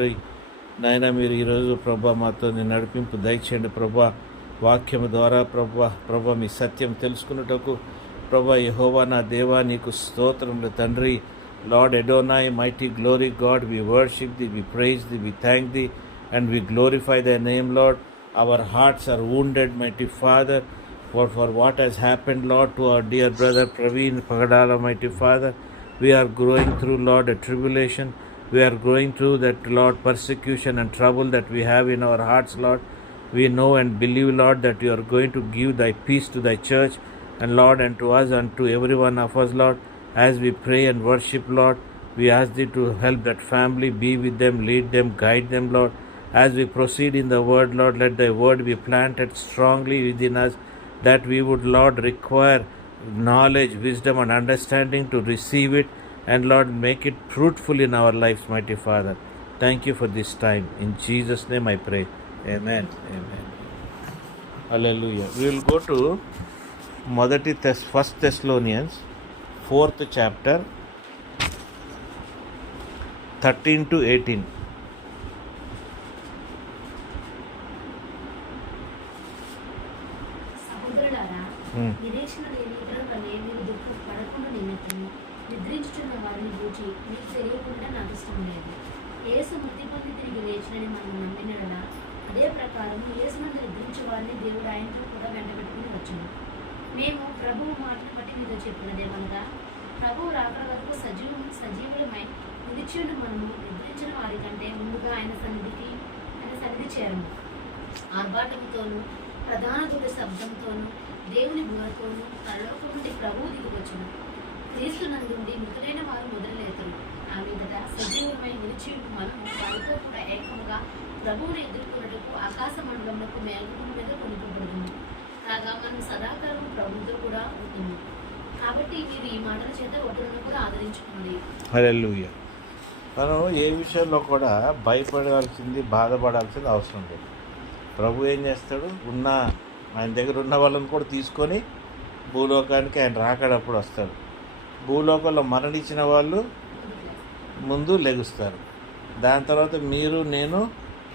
తండ్రి. నాయన మీరు ఈరోజు ప్రభా మాతో నడిపింపు దయచేయండి ప్రభా. వాక్యం ద్వారా ప్రభా మీ సత్యం తెలుసుకున్నటకు ప్రభా యెహోవా నా దేవా నీకు స్తోత్రములు తండ్రి. Lord Adonai, mighty glory God, we worship thee, we praise thee, we thank thee, and we glorify thy name, Lord. Our hearts are wounded, mighty Father, for what has happened, Lord, to our dear brother Praveen Pagadala, mighty Father. We are going through, Lord, a tribulation. We are going through that, Lord, persecution and trouble that we have in our hearts, Lord. We know and believe, Lord, that you are going to give thy peace to thy church, and Lord, and to us and to every one of us, Lord. As we pray and worship, Lord, we ask thee to help that family, be with them, lead them, guide them, Lord. As we proceed in the word, Lord, let thy word be planted strongly within us, that we would, Lord, require knowledge, wisdom, and understanding to receive it, and Lord, make it fruitful in our lives, mighty Father. Thank you for this time. In Jesus' name I pray. Amen. Amen. Hallelujah. We will go to First Thessalonians 4th chapter 13 to 18. సహోదరులారా, నిరీక్షణ లేని ఇతరుల వలె మీరు దుఃఖపడకుండా నిద్రించుచున్న వారిని గూర్చి మీకు తెలియకుండా నాకు ఇష్టం లేదు. యేసు మృతి పొంది తిరిగి లేచినని మనం నమ్మినడన అదే ప్రకారం యేసునందు నిద్రించు వారిని దేవుడు ఆయనతో కూడా వెంటబెట్టుకుని వచ్చును. మేము ప్రభువు మాటను బట్టి మీతో చెప్పినదేమనగా, ప్రభువు రాకడ వరకు సజీవులమై నిలిచియున్న మనము నిద్రించిన వారి కంటే ముందుగా ఆయన సన్నిధి చేరము. ఆర్భాటముతోనూ ప్రధాన దూత శబ్దంతోనూ దేవుని బోరతోనూ పరలోకం నుండి ప్రభువు దిగివచ్చును. క్రీస్తు నందుండి మృతులైన వారు మొదలులేతురు. ఆ మీదట సజీవులమై నిలిచి మనము వారితో కూడా ఏకముగా ప్రభువుని ఎదుర్కొన్నటకు ఆకాశ మండలములకు మేఘముల మీద కొనుకోబడుతుంది. కాగా మనం సదాకాలం ప్రభుతో కూడా ఉంటుంది. కాబట్టి మీరు ఈ మాటల చేత ఒకరిని కూడా ఆదరించుకోండి. హల్లెలూయా. మనం ఏ విషయంలో కూడా భయపడాల్సింది, బాధపడాల్సింది అవసరం లేదు. ప్రభు ఏం చేస్తాడు, ఆయన దగ్గర ఉన్న వాళ్ళని కూడా తీసుకొని భూలోకానికి ఆయన రాకడప్పుడు వస్తాడు. భూలోకంలో మరణించిన వాళ్ళు ముందు లెగుస్తారు. దాని తర్వాత మీరు నేను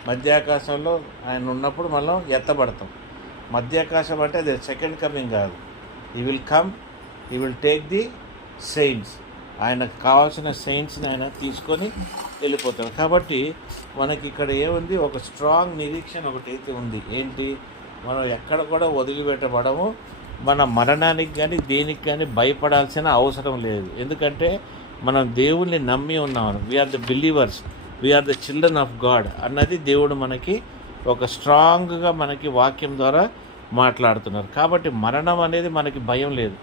మధ్యాకాశంలో ఆయన ఉన్నప్పుడు మనం ఎత్తబడతాం. మధ్యాకాశం అంటే అది సెకండ్ కమింగ్ కాదు. ఈ విల్ టేక్ ది సెయింట్స్. ఆయనకు కావాల్సిన సెయింట్స్ని ఆయన తీసుకొని వెళ్ళిపోతాడు. కాబట్టి మనకి ఇక్కడ ఏముంది, ఒక స్ట్రాంగ్ నిరీక్షణ ఒకటి అయితే ఉంది. ఏంటి, మనం ఎక్కడ కూడా వదిలిపెట్టబడము. మన మరణానికి కానీ దేనికి కానీ భయపడాల్సిన అవసరం లేదు. ఎందుకంటే మనం దేవుణ్ణి నమ్మి ఉన్నాము. We are the believers, we are the children of God అన్నది దేవుడు మనకి ఒక స్ట్రాంగ్గా మనకి వాక్యం ద్వారా మాట్లాడుతున్నారు. కాబట్టి మరణం అనేది మనకి భయం లేదు.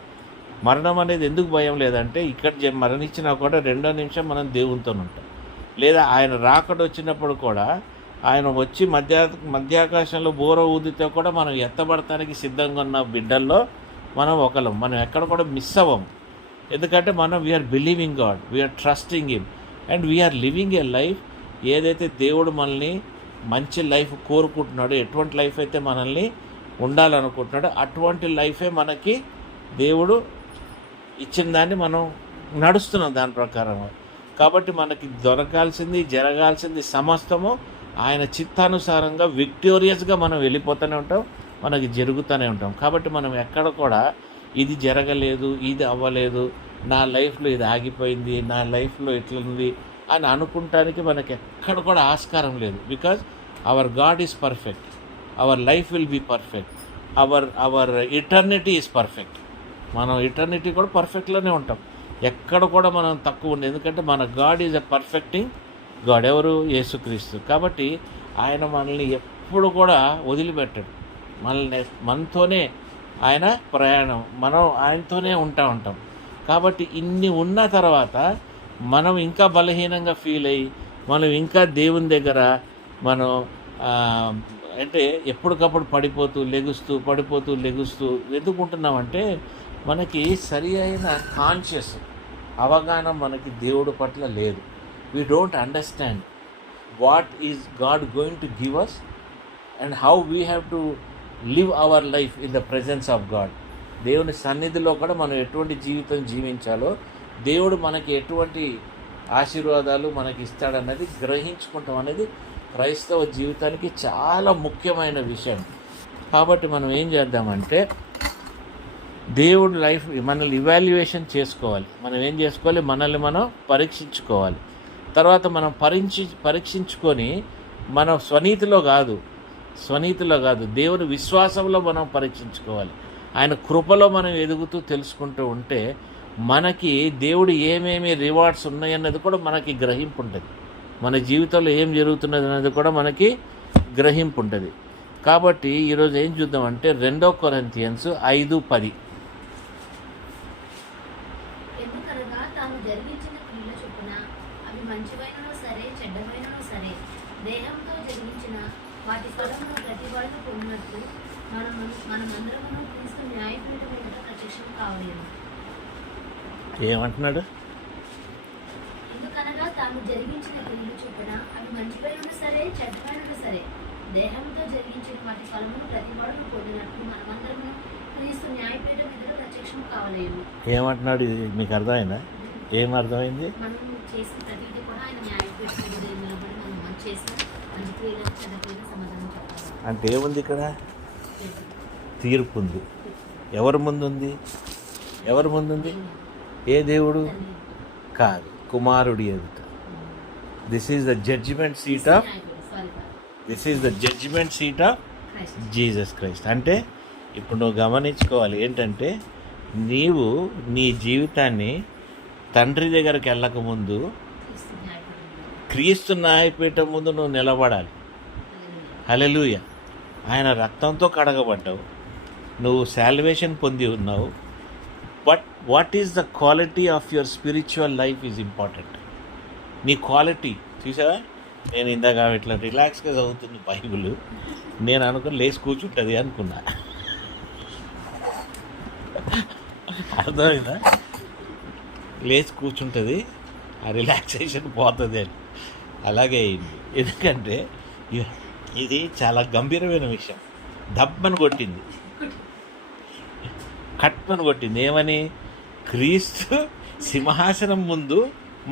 మరణం అనేది ఎందుకు భయం లేదంటే, ఇక్కడ మరణించినా కూడా 2వ నిమిషం మనం దేవునితో ఉంటాం. లేదా ఆయన రాకడ వచ్చినప్పుడు కూడా ఆయన వచ్చి మధ్యాకాశంలో బోర ఊదితే కూడా మనం ఎత్తబడటానికి సిద్ధంగా ఉన్న బిడ్డల్లో మనం ఎక్కడ కూడా మిస్ అవ్వము. ఎందుకంటే మనం we are believing God, we are trusting him, and we are living a life. ఏదైతే దేవుడు మనల్ని మంచి లైఫ్ కోరుకుంటున్నాడో, ఎటువంటి లైఫ్ అయితే మనల్ని ఉండాలనుకుంటున్నాడో అటువంటి లైఫే మనకి దేవుడు ఇచ్చిన దాన్ని మనం నడుస్తున్నాం దాని ప్రకారం. కాబట్టి మనకి దొరకాల్సింది, జరగాల్సింది సమస్తము ఆయన చిత్తానుసారంగా విక్టోరియస్గా మనం వెళ్ళిపోతూనే ఉంటాం, మనకి జరుగుతూనే ఉంటాం. కాబట్టి మనం ఎక్కడ కూడా ఇది జరగలేదు, ఇది అవ్వలేదు, నా లైఫ్లో ఇది ఆగిపోయింది, నా లైఫ్లో ఇట్లుంది అని అనుకుంటానికి మనకి ఎక్కడ కూడా ఆస్కారం లేదు. Because our God is perfect, our life will be perfect, our eternity is perfect. మనం ఇటర్నిటీ కూడా పర్ఫెక్ట్లోనే ఉంటాం. ఎక్కడ కూడా మనం తక్కువ ఉండదు. ఎందుకంటే మన God is a perfecting God. ఎవరు? యేసుక్రీస్తు. కాబట్టి ఆయన మనల్ని ఎప్పుడు కూడా వదిలిపెట్టాడు. మనతోనే ఆయన ప్రయాణం, మనం ఆయనతోనే ఉంటాం. కాబట్టి ఇన్ని ఉన్న తర్వాత మనం ఇంకా బలహీనంగా ఫీల్ అయ్యి మనం ఇంకా దేవుని దగ్గర మనం అంటే ఎప్పటికప్పుడు పడిపోతూ లెగుస్తూ ఎందుకుంటున్నామంటే మనకి సరి అయిన కాన్షియస్ అవగాహన మనకి దేవుడి పట్ల లేదు. We don't understand what is God going to give us and how we have to live our life in the presence of God. దేవుని సన్నిధిలో కూడా మనం ఎటువంటి జీవితం జీవించాలో, దేవుడు మనకి ఎటువంటి ఆశీర్వాదాలు మనకి ఇస్తాడన్నది గ్రహించుకుంటాం అనేది క్రైస్తవ జీవితానికి చాలా ముఖ్యమైన విషయం. కాబట్టి మనం ఏం చేద్దామంటే దేవుడి లైఫ్ మనల్ని ఇవాల్యుయేషన్ చేసుకోవాలి. మనం ఏం చేసుకోవాలి, మనల్ని మనం పరీక్షించుకోవాలి. తర్వాత మనం పరీక్షించుకొని మనం స్వనీతిలో కాదు దేవుని విశ్వాసంలో మనం పరీక్షించుకోవాలి. ఆయన కృపలో మనం ఎదుగుతూ తెలుసుకుంటూ ఉంటే మనకి దేవుడు ఏమేమి రివార్డ్స్ ఉన్నాయన్నది కూడా మనకి గ్రహింపు ఉంటుంది. మన జీవితంలో ఏం జరుగుతున్నది అనేది కూడా మనకి గ్రహింపు ఉంటుంది. కాబట్టి ఈరోజు ఏం చూద్దామంటే 2 కొరింథీయులు 5:10. ఎందుకనగా తాను జరిగించిన క్రియల చొప్పున అవి మంచివైనను సరే చెడ్డమైనను సరే దేహంతో జరిగించిన వాటి ఫలమును ప్రతివాడును పొందినట్లు మనమందరమును క్రీస్తు న్యాయపీఠం మీద ప్రత్యక్షం కావలేము. ఏమంటున్నాడు? ఎందుకనగా తాను జరిగించిన క్రియల చొప్పున అవి మంచివైనను సరే చెడ్డమైనను సరే దేహంతో జరిగించిన వాటి ఫలమును ప్రతివాడును పొందినట్లు మనమందరమును క్రీస్తు న్యాయపీఠం మీద ప్రత్యక్షం కావలేము. ఏమంటున్నాడు? మీకు అర్థమైందా? ఏం అర్థమైంది? మనం చేసిన ప్రతిదీ కూడా ఆయన న్యాయపీఠం మీద నిలబడి మనం చేసిన మంచి క్రియలకు చెడ్డ క్రియలకు సమాధానం చెప్పాలి. అంటే ఏముంది ఇక్కడ? తీర్పు ఉంది. ఎవరి ముందుంది? ఏ దేవుడు? కాదు, కుమారుడి ఎదుట. This is the judgement seat of Jesus Christ. అంటే ఇప్పుడు నువ్వు గమనించుకోవాలి ఏంటంటే, నీవు నీ జీవితాన్ని తండ్రి దగ్గరికి వెళ్ళకముందు క్రీస్తు న్యాయపీఠం ముందు నువ్వు నిలబడాలి. హల్లెలూయా. ఆయన రక్తంతో కడగబడ్డావు, నువ్వు సాల్వేషన్ పొంది ఉన్నావు. But what is the quality of your spiritual life is important. నీ క్వాలిటీ చూసావా? నేను ఇందాక ఇట్లా రిలాక్స్గా చదువుతుంది బైబిల్, నేను అనుకుని లేచి కూర్చుంటుంది అనుకున్నా. అర్థమైందా? లేచి కూర్చుంటుంది, ఆ రిలాక్సేషన్ పోతుంది అని. అలాగే అయింది. ఎందుకంటే ఇది చాలా గంభీరమైన విషయం. దబ్బని కొట్టింది, కట్మని కొట్టింది. ఏమని? క్రీస్తు సింహాసనం ముందు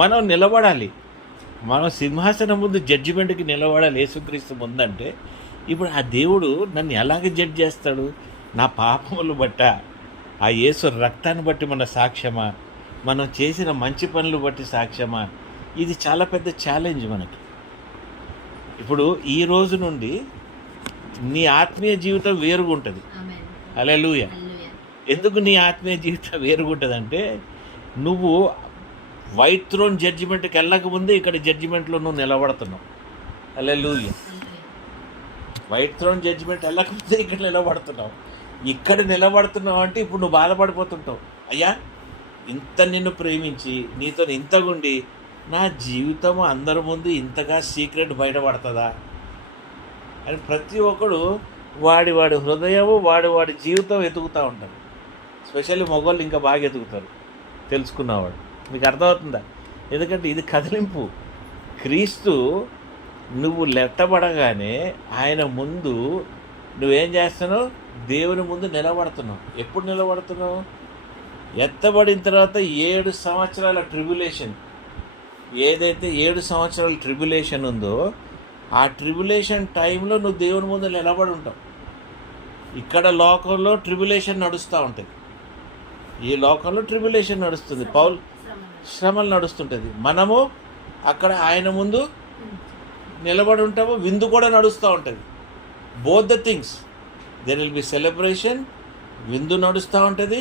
మనం నిలబడాలి. మనం సింహాసనం ముందు జడ్జిమెంట్కి నిలబడాలి యేసుక్రీస్తు ముందంటే. ఇప్పుడు ఆ దేవుడు నన్ను ఎలాగ జడ్జ్ చేస్తాడు? నా పాపములు బట్ట, ఆ యేసు రక్తాన్ని బట్టి మన సాక్ష్యమా, మనం చేసిన మంచి పనులు బట్టి సాక్ష్యమా? ఇది చాలా పెద్ద ఛాలెంజ్ మనకి. ఇప్పుడు ఈ రోజు నుండి నీ ఆత్మీయ జీవితం వేరుగా ఉంటుంది. హల్లెలూయా. ఎందుకు నీ ఆత్మీయ జీవితం వేరుగా ఉంటుంది అంటే, నువ్వు వైట్ థ్రోన్ జడ్జిమెంట్కి వెళ్ళకముందే ఇక్కడ జడ్జిమెంట్లో నువ్వు నిలబడుతున్నావు. హల్లెలూయా. వైట్ థ్రోన్ జడ్జిమెంట్ వెళ్ళకముందే ఇక్కడ నిలబడుతున్నావు. ఇక్కడ నిలబడుతున్నావు అంటే ఇప్పుడు నువ్వు బాధపడిపోతుంటావు. అయ్యా, ఇంత నిన్ను ప్రేమించి నీతో ఇంతగుండి నా జీవితము అందరి ముందు ఇంతగా సీక్రెట్ బయటపడుతుందా అని ప్రతి ఒక్కడు వాడి హృదయము వాడి జీవితం ఎదుగుతూ ఉంటారు. స్పెషల్లీ మగవాళ్ళు ఇంకా బాగా ఎదుగుతారు, తెలుసుకున్నవాడు. మీకు అర్థమవుతుందా? ఎందుకంటే ఇది కదిలింపు. క్రీస్తు నువ్వు లెట్టబడగానే ఆయన ముందు నువ్వేం చేస్తున్నావు? దేవుని ముందు నిలబడుతున్నావు. ఎప్పుడు నిలబడుతున్నావు? ఎత్తబడిన తర్వాత 7 సంవత్సరాల ట్రిబ్యులేషన్, ఏదైతే 7 సంవత్సరాల ట్రిబ్యులేషన్ ఉందో ఆ ట్రిబ్యులేషన్ టైంలో నువ్వు దేవుని ముందు నిలబడి ఉంటావు. ఇక్కడ లోకంలో ట్రిబ్యులేషన్ నడుస్తూ ఉంటుంది, ఈ లోకంలో ట్రిబ్యులేషన్ నడుస్తుంది, శ్రమలు నడుస్తుంటుంది. మనము అక్కడ ఆయన ముందు నిలబడి ఉంటాము, విందు కూడా నడుస్తూ ఉంటుంది. Both the things, there will be celebration, విందు నడుస్తూ ఉంటుంది,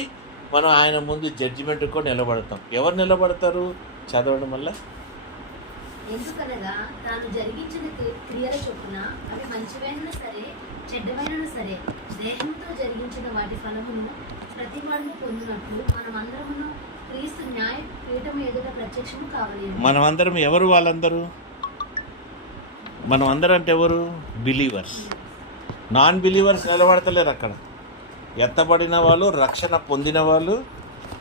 మనం ఆయన ముందు జడ్జిమెంట్ కూడా నిలబడతాం. ఎవరు నిలబడతారు? చదవడం వల్ల. ఎందుకనగా తాను జరిగించిన క్రియల చొప్పున అవి మంచివైనా సరే చెడ్డమైనా సరే దేహంతో జరిగించిన వాటి ఫలమును ప్రతి వాడిని పొందినట్లు మనమందరమును క్రీస్తు న్యాయ పీఠం ఎదుట ప్రత్యక్షము కావలేము. మనమందరం ఎవరు? వాళ్ళందరూ మనం అందరం అంటే ఎవరు? బిలీవర్స్. నాన్ బిలీవర్స్ నిలబడతలేరు అక్కడ. ఎత్తబడిన వాళ్ళు, రక్షణ పొందిన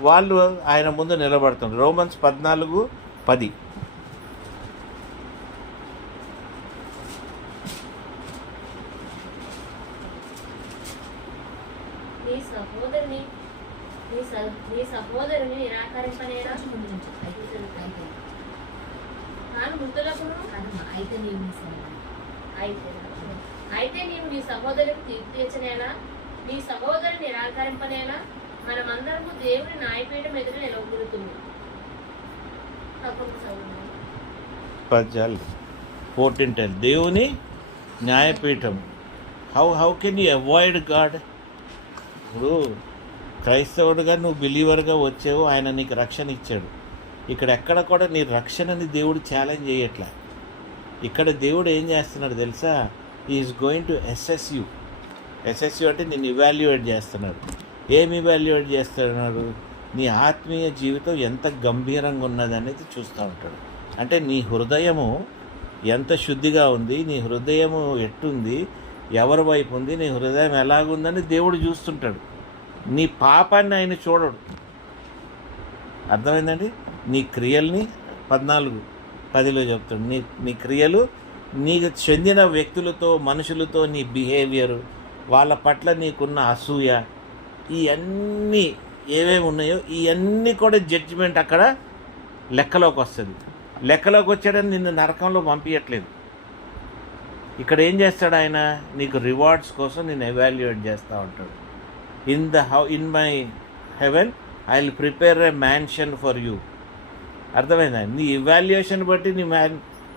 వాళ్ళు ఆయన ముందు నిలబడుతున్నారు. రోమన్స్ 14:10. నీ సహోదరుని నిరాకరింపనేలా మృతులకును కాదమ్మా, అయితే నేను మీ సహోదరుడు. అయితే నీవు నీ సహోదరుని తీర్పు తీర్చనేలా, నీ సహోదరుని నిరాకరింపనేలా, మనమందరము దేవుని న్యాయపీఠం ఎదుట నిలవబడుతుంది. పద్యాలు 14:10 దేవుని న్యాయపీఠం. How can you avoid God? ఇప్పుడు క్రైస్తవుడిగా నువ్వు బిలీవర్గా వచ్చావు, ఆయన నీకు రక్షణ ఇచ్చాడు. ఇక్కడ ఎక్కడ కూడా నీ రక్షణని దేవుడు ఛాలెంజ్ చేయట్లా. ఇక్కడ దేవుడు ఏం చేస్తున్నాడు తెలుసా? Is going to assess you అంటే నిన్ను ఇవాల్యుయేట్ చేస్తున్నాడు. ఏమి ఇవాల్యుయేట్ చేస్తున్నాడు? నీ ఆత్మీయ జీవితం ఎంత గంభీరంగా ఉన్నది అనేది చూస్తూ ఉంటాడు. అంటే నీ హృదయము ఎంత శుద్ధిగా ఉంది, నీ హృదయము ఎట్టుంది, ఎవరి వైపు ఉంది, నీ హృదయం ఎలాగుందని దేవుడు చూస్తుంటాడు. నీ పాపాన్ని ఆయన చూడడు. అర్థమైందండి? నీ క్రియల్ని 14:10 చెప్తాడు. నీ క్రియలు, నీకు చెందిన వ్యక్తులతో, మనుషులతో నీ బిహేవియరు, వాళ్ళ పట్ల నీకున్న అసూయ, ఇవన్నీ ఏమేమి ఉన్నాయో ఇవన్నీ కూడా జడ్జిమెంట్ అక్కడ లెక్కలోకి వస్తుంది. లెక్కలోకి వచ్చాడని నిన్ను నరకంలో పంపించట్లేదు. ఇక్కడ ఏం చేస్తాడు ఆయన? నీకు రివార్డ్స్ కోసం నేను ఎవాల్యుయేట్ చేస్తూ ఉంటాడు. In my haven I will prepare a mansion for you. అర్థమైందా? నీ ఇవాల్యుయేషన్ బట్టి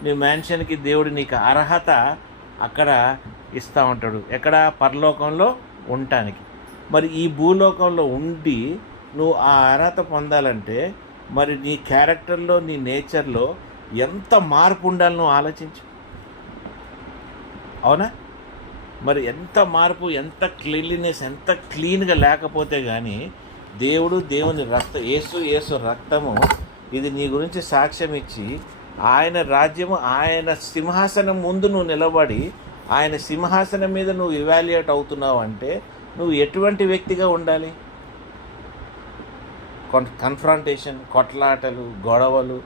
నీ మ్యాన్షన్కి దేవుడు నీకు అర్హత అక్కడ ఇస్తూ ఉంటాడు. ఎక్కడ? పరలోకంలో ఉండటానికి. మరి ఈ భూలోకంలో ఉండి నువ్వు ఆ అర్హత పొందాలంటే మరి నీ క్యారెక్టర్లో, నీ నేచర్లో ఎంత మార్పు ఉండాలి నువ్వు ఆలోచించు. అవునా? మరి ఎంత మార్పు, ఎంత క్లీన్లీనెస్, ఎంత క్లీన్గా లేకపోతే కానీ దేవుని రక్తం, యేసు రక్తము ఇది నీ గురించి సాక్ష్యం ఇచ్చి ఆయన రాజ్యము, ఆయన సింహాసనం ముందు నువ్వు నిలబడి ఆయన సింహాసనం మీద నువ్వు ఇవాల్యుయేట్ అవుతున్నావు అంటే నువ్వు ఎటువంటి వ్యక్తిగా ఉండాలి? కన్ఫ్రంటేషన్, కొట్లాటలు, గొడవలు,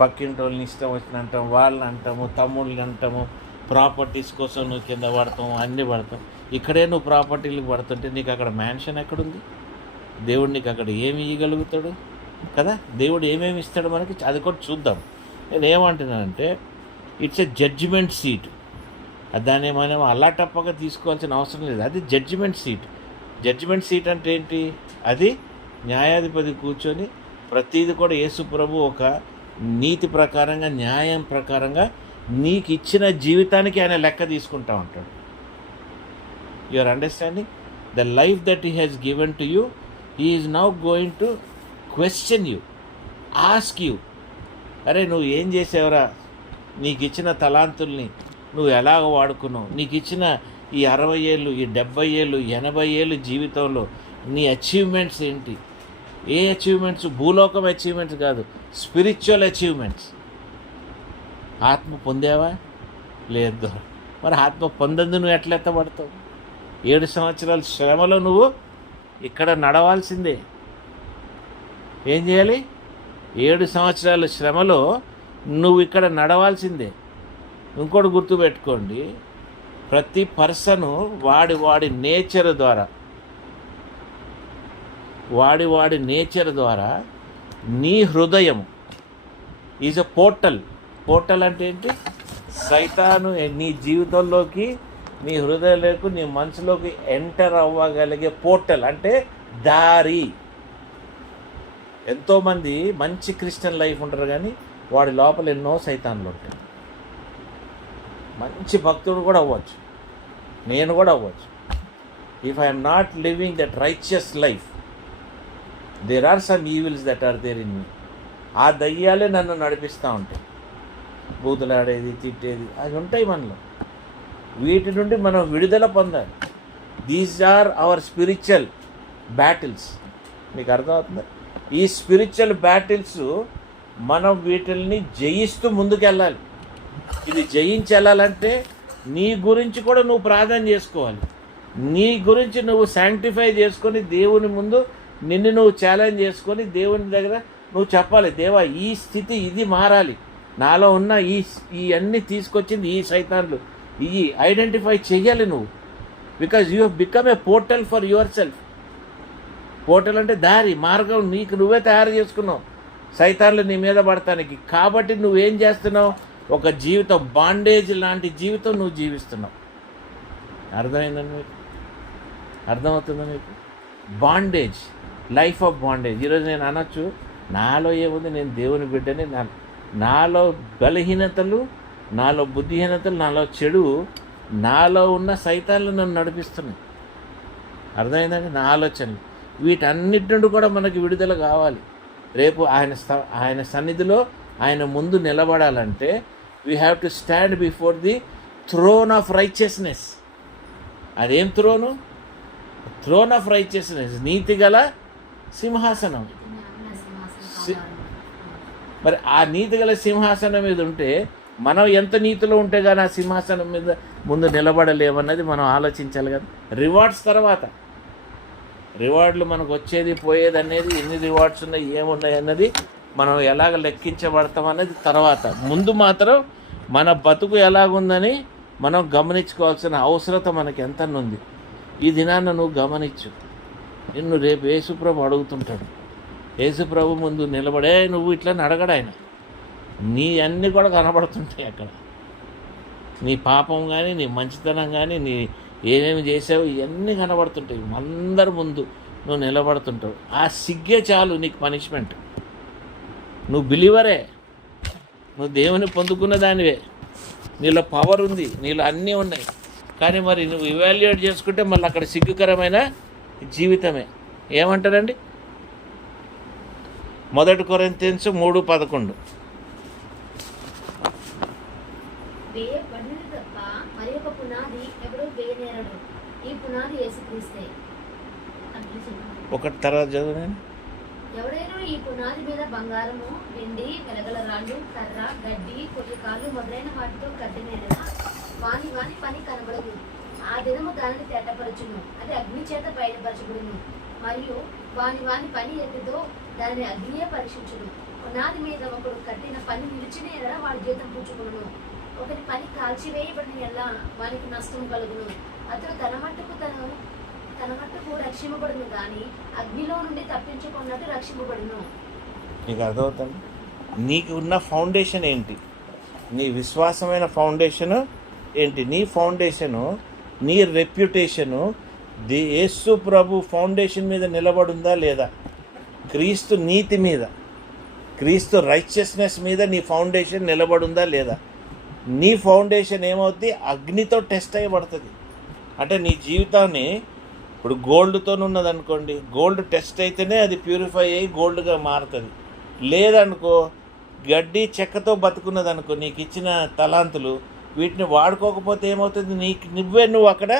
పక్కింటి వాళ్ళని ఇష్టం వచ్చిన అంటాం, వాళ్ళని అంటాము, తమ్ముళ్ళని అంటాము, ప్రాపర్టీస్ కోసం నువ్వు కింద పడతాము, అన్నీ పడతాం. ఇక్కడే నువ్వు ప్రాపర్టీలకు పడుతుంటే నీకు అక్కడ మ్యాన్షన్ ఎక్కడుంది? దేవుడు నీకు అక్కడ ఏమి ఇవ్వగలుగుతాడు కదా? దేవుడు ఏమేమి ఇస్తాడు మనకి, అది కూడా చూద్దాం. నేను ఏమంటున్నానంటే ఇట్స్ ఎ జడ్జిమెంట్ సీట్. దాన్ని మనం అల్లాటప్పగా తీసుకోవాల్సిన అవసరం లేదు. అది జడ్జిమెంట్ సీట్. జడ్జిమెంట్ సీట్ అంటే ఏంటి? అది న్యాయాధిపతి కూర్చొని ప్రతీది కూడా యేసు ప్రభు ఒక నీతి ప్రకారంగా, న్యాయం ప్రకారంగా నీకు ఇచ్చిన జీవితానికి ఆయన లెక్క తీసుకుంటా ఉంటాడు. You are understanding? The life that he has given to you, he is now going to question you, ask you, అరే నువ్వు ఏం చేసావురా? నీకు ఇచ్చిన తలాంతుల్ని నువ్వు ఎలాగ వాడుకున్నావు? నీకు ఇచ్చిన ఈ 60 ఏళ్ళు, ఈ 70 ఏళ్ళు, 80 ఏళ్ళు జీవితంలో నీ అచీవ్మెంట్స్ ఏంటి? ఏ అచీవ్మెంట్స్? భూలోకం అచీవ్మెంట్స్ కాదు, స్పిరిచువల్ అచీవ్మెంట్స్. ఆత్మ పొందావా? లేదు. మరి ఆత్మ పొందందు నువ్వు ఎట్లా ఎత్తబడతావు? 7 సంవత్సరాల శ్రమలో నువ్వు ఇక్కడ నడవాల్సిందే. ఏం చేయాలి? 7 సంవత్సరాల శ్రమలో నువ్వు ఇక్కడ నడవాల్సిందే. ఇంకోటి గుర్తుపెట్టుకోండి, ప్రతి పర్సను వాడి నేచర్ ద్వారా నీ హృదయం ఈజ్ అ పోర్టల్. పోర్టల్ అంటే ఏంటి? సైతాను నీ జీవితంలోకి, నీ హృదయంలోకి, నీ మనసులోకి ఎంటర్ అవ్వగలిగే పోర్టల్ అంటే దారి. ఎంతోమంది మంచి క్రిస్టియన్ లైఫ్ ఉంటారు కానీ వాడి లోపల ఎన్నో సైతాన్లు ఉంటాయి. మంచి భక్తుడు కూడా అవ్వచ్చు, నేను కూడా అవ్వచ్చు. If I'm not living that righteous life, there are some evils that are there in me. ఆ దయ్యాలే నన్ను నడిపిస్తూ ఉంటాయి. బూతులాడేది, తిట్టేది, అవి ఉంటాయి మనలో. వీటి నుండి మనం విడుదల పొందాలి. These are our spiritual battles. మీకు అర్థమవుతుందా? ఈ స్పిరిచువల్ బ్యాటిల్స్ మనం వీటిల్ని జయిస్తూ ముందుకెళ్ళాలి. ఇది జయించెళ్ళాలంటే నీ గురించి కూడా నువ్వు ప్రార్థన చేసుకోవాలి. నీ గురించి నువ్వు శాంక్టిఫై చేసుకొని దేవుని ముందు నిన్ను నువ్వు ఛాలెంజ్ చేసుకొని దేవుని దగ్గర నువ్వు చెప్పాలి, దేవా ఈ స్థితి ఇది మారాలి, నాలో ఉన్న ఈ అన్నీ తీసుకొచ్చింది ఈ సైతాన్లు, ఇవి ఐడెంటిఫై చెయ్యాలి నువ్వు. Because you have become a portal for your self. Portal అంటే దారి, మార్గం నీకు నువ్వే తయారు చేసుకున్నావు. సైతాన్లు నీ మీద పడటానికి. కాబట్టి నువ్వేం చేస్తున్నావు? ఒక జీవితం, బాండేజ్ లాంటి జీవితం నువ్వు జీవిస్తున్నావు. అర్థమైందండి మీకు? అర్థమవుతుందా మీకు? Bondage, life of bondage. ఈరోజు నేను అనొచ్చు, నాలో ఏముంది, నేను దేవుని బిడ్డని, నాలో బలహీనతలు, నాలో బుద్ధిహీనతలు, నాలో చెడు, నాలో ఉన్న సైతాన్లు నన్ను నడిపిస్తున్నాయి. అర్థమైందండి? నా ఆలోచనలు. వీటన్నిటి నుండి కూడా మనకి విడుదల కావాలి. రేపు ఆయన సన్నిధిలో ఆయన ముందు నిలబడాలంటే we have to stand before the throne of righteousness. అదేం థ్రోను? థ్రోన్ ఆఫ్ రైచియస్నెస్, నీతి గల సింహాసనం. మరి ఆ నీతి గల సింహాసనం మీద ఉంటే మనం ఎంత నీతిలో ఉంటే కానీ ఆ సింహాసనం మీద ముందు నిలబడలేమన్నది మనం ఆలోచించాలి కదా. రివార్డ్స్ తర్వాత, రివార్డులు మనకు వచ్చేది పోయేది అనేది, ఎన్ని రివార్డ్స్ ఉన్నాయి, ఏమున్నాయి అన్నది మనం ఎలాగ లెక్కించబడతాం అనేది తర్వాత. ముందు మాత్రం మన బతుకు ఎలాగుందని మనం గమనించుకోవాల్సిన అవసరత మనకి ఎంత ఉంది. ఈ దినాన్న నువ్వు గమనించు. నిన్ను రేపు యేసుప్రభు అడుగుతుంటాడు. యేసుప్రభు ముందు నిలబడే నువ్వు ఇట్లా అడగడు ఆయన. నీ అన్నీ కూడా కనబడుతుంటాయి అక్కడ. నీ పాపం కానీ, నీ మంచితనం కానీ, నీ ఏమేమి చేసావు ఇవన్నీ కనబడుతుంటాయి. అందరి ముందు నువ్వు నిలబడుతుంటావు. ఆ సిగ్గే చాలు నీకు పనిష్మెంట్. నువ్వు బిలీవరే, నువ్వు దేవుని పొందుకున్న దానివే, నీలో పవర్ ఉంది, నీలో అన్నీ ఉన్నాయి. కానీ మరి నువ్వు ఇవాల్యుయేట్ చేసుకుంటే మళ్ళీ అక్కడ సిగ్గుకరమైన జీవితమే. ఏమంటారండి? 1 కొరింథీయులు 3:11. వేయబడినది తప్ప మరి ఒక పునాది ఎవడూ వేయనేరడు. ఈ పునాది యేసుక్రీస్తే. ఒకటి తర్వాత చదువు. ఎవడైనా ఈ పునాది మీద బంగారము, వెండి, వెలగల రాళ్ళు, కర్ర, గడ్డి, కొయ్యకాలు మొదలైన వాటితో కట్టినేరన వాని పని కనబడదు. ఆ దినము దానిని తేటపరచును, అది అగ్ని చేత బయలుపరచబడును. మరియు వాని పని ఎట్టిదో దానిని అగ్నియే పరీక్షించును. పునాది మీద ఒకడు కట్టిన పని నిలిచిన ఎడల వాడి జీతం పుచ్చుకును. ఒకటి పని కాల్చివేయబడిన ఎడల వానికి నష్టం కలుగును. అతడు తన మట్టుకు రక్షింపబడును, కానీ అగ్నిలో నుండి తప్పించుకున్నట్టు రక్షింపబడును. నీకు అర్థమవుతుంది? నీకు ఉన్న ఫౌండేషన్ ఏంటి? నీ విశ్వాసమైన ఫౌండేషను ఏంటి? నీ ఫౌండేషను, నీ రెప్యుటేషను యేసు ప్రభు ఫౌండేషన్ మీద నిలబడుందా లేదా? క్రీస్తు నీతి మీద, క్రీస్తు రైచియస్నెస్ మీద నీ ఫౌండేషన్ నిలబడుందా లేదా? నీ ఫౌండేషన్ ఏమవుతుంది? అగ్నితో టెస్ట్ అయ్యబడుతుంది. అంటే నీ జీవితాన్ని ఇప్పుడు గోల్డ్తో ఉన్నదనుకోండి, గోల్డ్ టెస్ట్ అయితేనే అది ప్యూరిఫై అయ్యి గోల్డ్గా మారుతుంది. లేదనుకో, గడ్డి చెక్కతో బతుకున్నదనుకో, నీకు ఇచ్చిన తలాంతులు వీటిని వాడుకోకపోతే ఏమవుతుంది? నువ్వు అక్కడ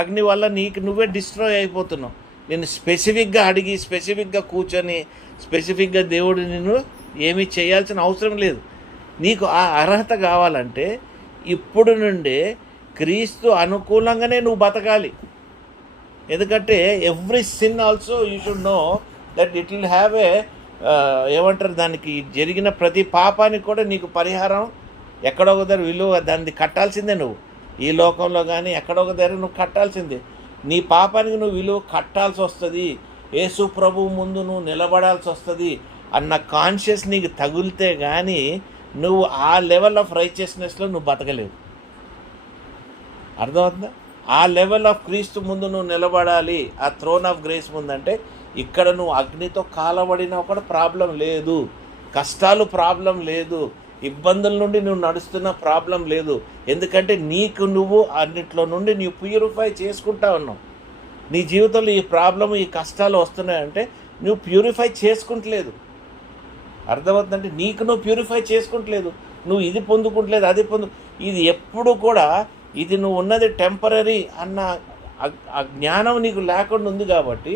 అగ్ని వల్ల నువ్వే డిస్ట్రాయ్ అయిపోతున్నావు. నేను స్పెసిఫిక్గా అడిగి, స్పెసిఫిక్గా కూర్చొని, స్పెసిఫిక్గా దేవుడు నిన్ను ఏమీ చేయాల్సిన అవసరం లేదు. నీకు ఆ అర్హత కావాలంటే ఇప్పుడు నుండే క్రీస్తు అనుకూలంగానే నువ్వు బతకాలి. ఎందుకంటే every sin also you should know that it will have ఏమంటారు, దానికి జరిగిన ప్రతి పాపానికి కూడా నీకు పరిహారం ఎక్కడో ఒక దగ్గర విలువ, దాన్ని కట్టాల్సిందే. నువ్వు ఈ లోకంలో కానీ ఎక్కడో ఒక దగ్గర నువ్వు కట్టాల్సిందే. నీ పాపానికి నువ్వు విలువ కట్టాల్సి వస్తుంది. యేసు ప్రభువు ముందు నువ్వు నిలబడాల్సి వస్తుంది అన్న కాన్షియస్ నీకు తగిలితే కానీ నువ్వు ఆ లెవెల్ ఆఫ్ రైచియస్నెస్లో నువ్వు బతకలేవు. అర్థమవుతుందా? ఆ లెవెల్ ఆఫ్ క్రీస్తు ముందు నువ్వు నిలబడాలి. ఆ థ్రోన్ ఆఫ్ గ్రేస్ ముందంటే ఇక్కడ నువ్వు అగ్నితో కాలబడినా కూడా ప్రాబ్లం లేదు, కష్టాలు ప్రాబ్లం లేదు, ఇబ్బందుల నుండి నువ్వు నడుస్తున్న ప్రాబ్లం లేదు. ఎందుకంటే నువ్వు అన్నిట్లో నుండి నీవు ప్యూరిఫై చేసుకుంటా ఉన్నావు. నీ జీవితంలో ఈ ప్రాబ్లం, ఈ కష్టాలు వస్తున్నాయంటే నువ్వు ప్యూరిఫై చేసుకుంటలేదు. అర్థమవుతుందంటే నువ్వు ప్యూరిఫై చేసుకుంటలేదు. నువ్వు ఇది పొందుకుంటలేదు, అది ఇది ఎప్పుడు కూడా ఇది నువ్వు ఉన్నది టెంపరీ అన్న ఆ జ్ఞానం నీకు లేకుండా ఉంది. కాబట్టి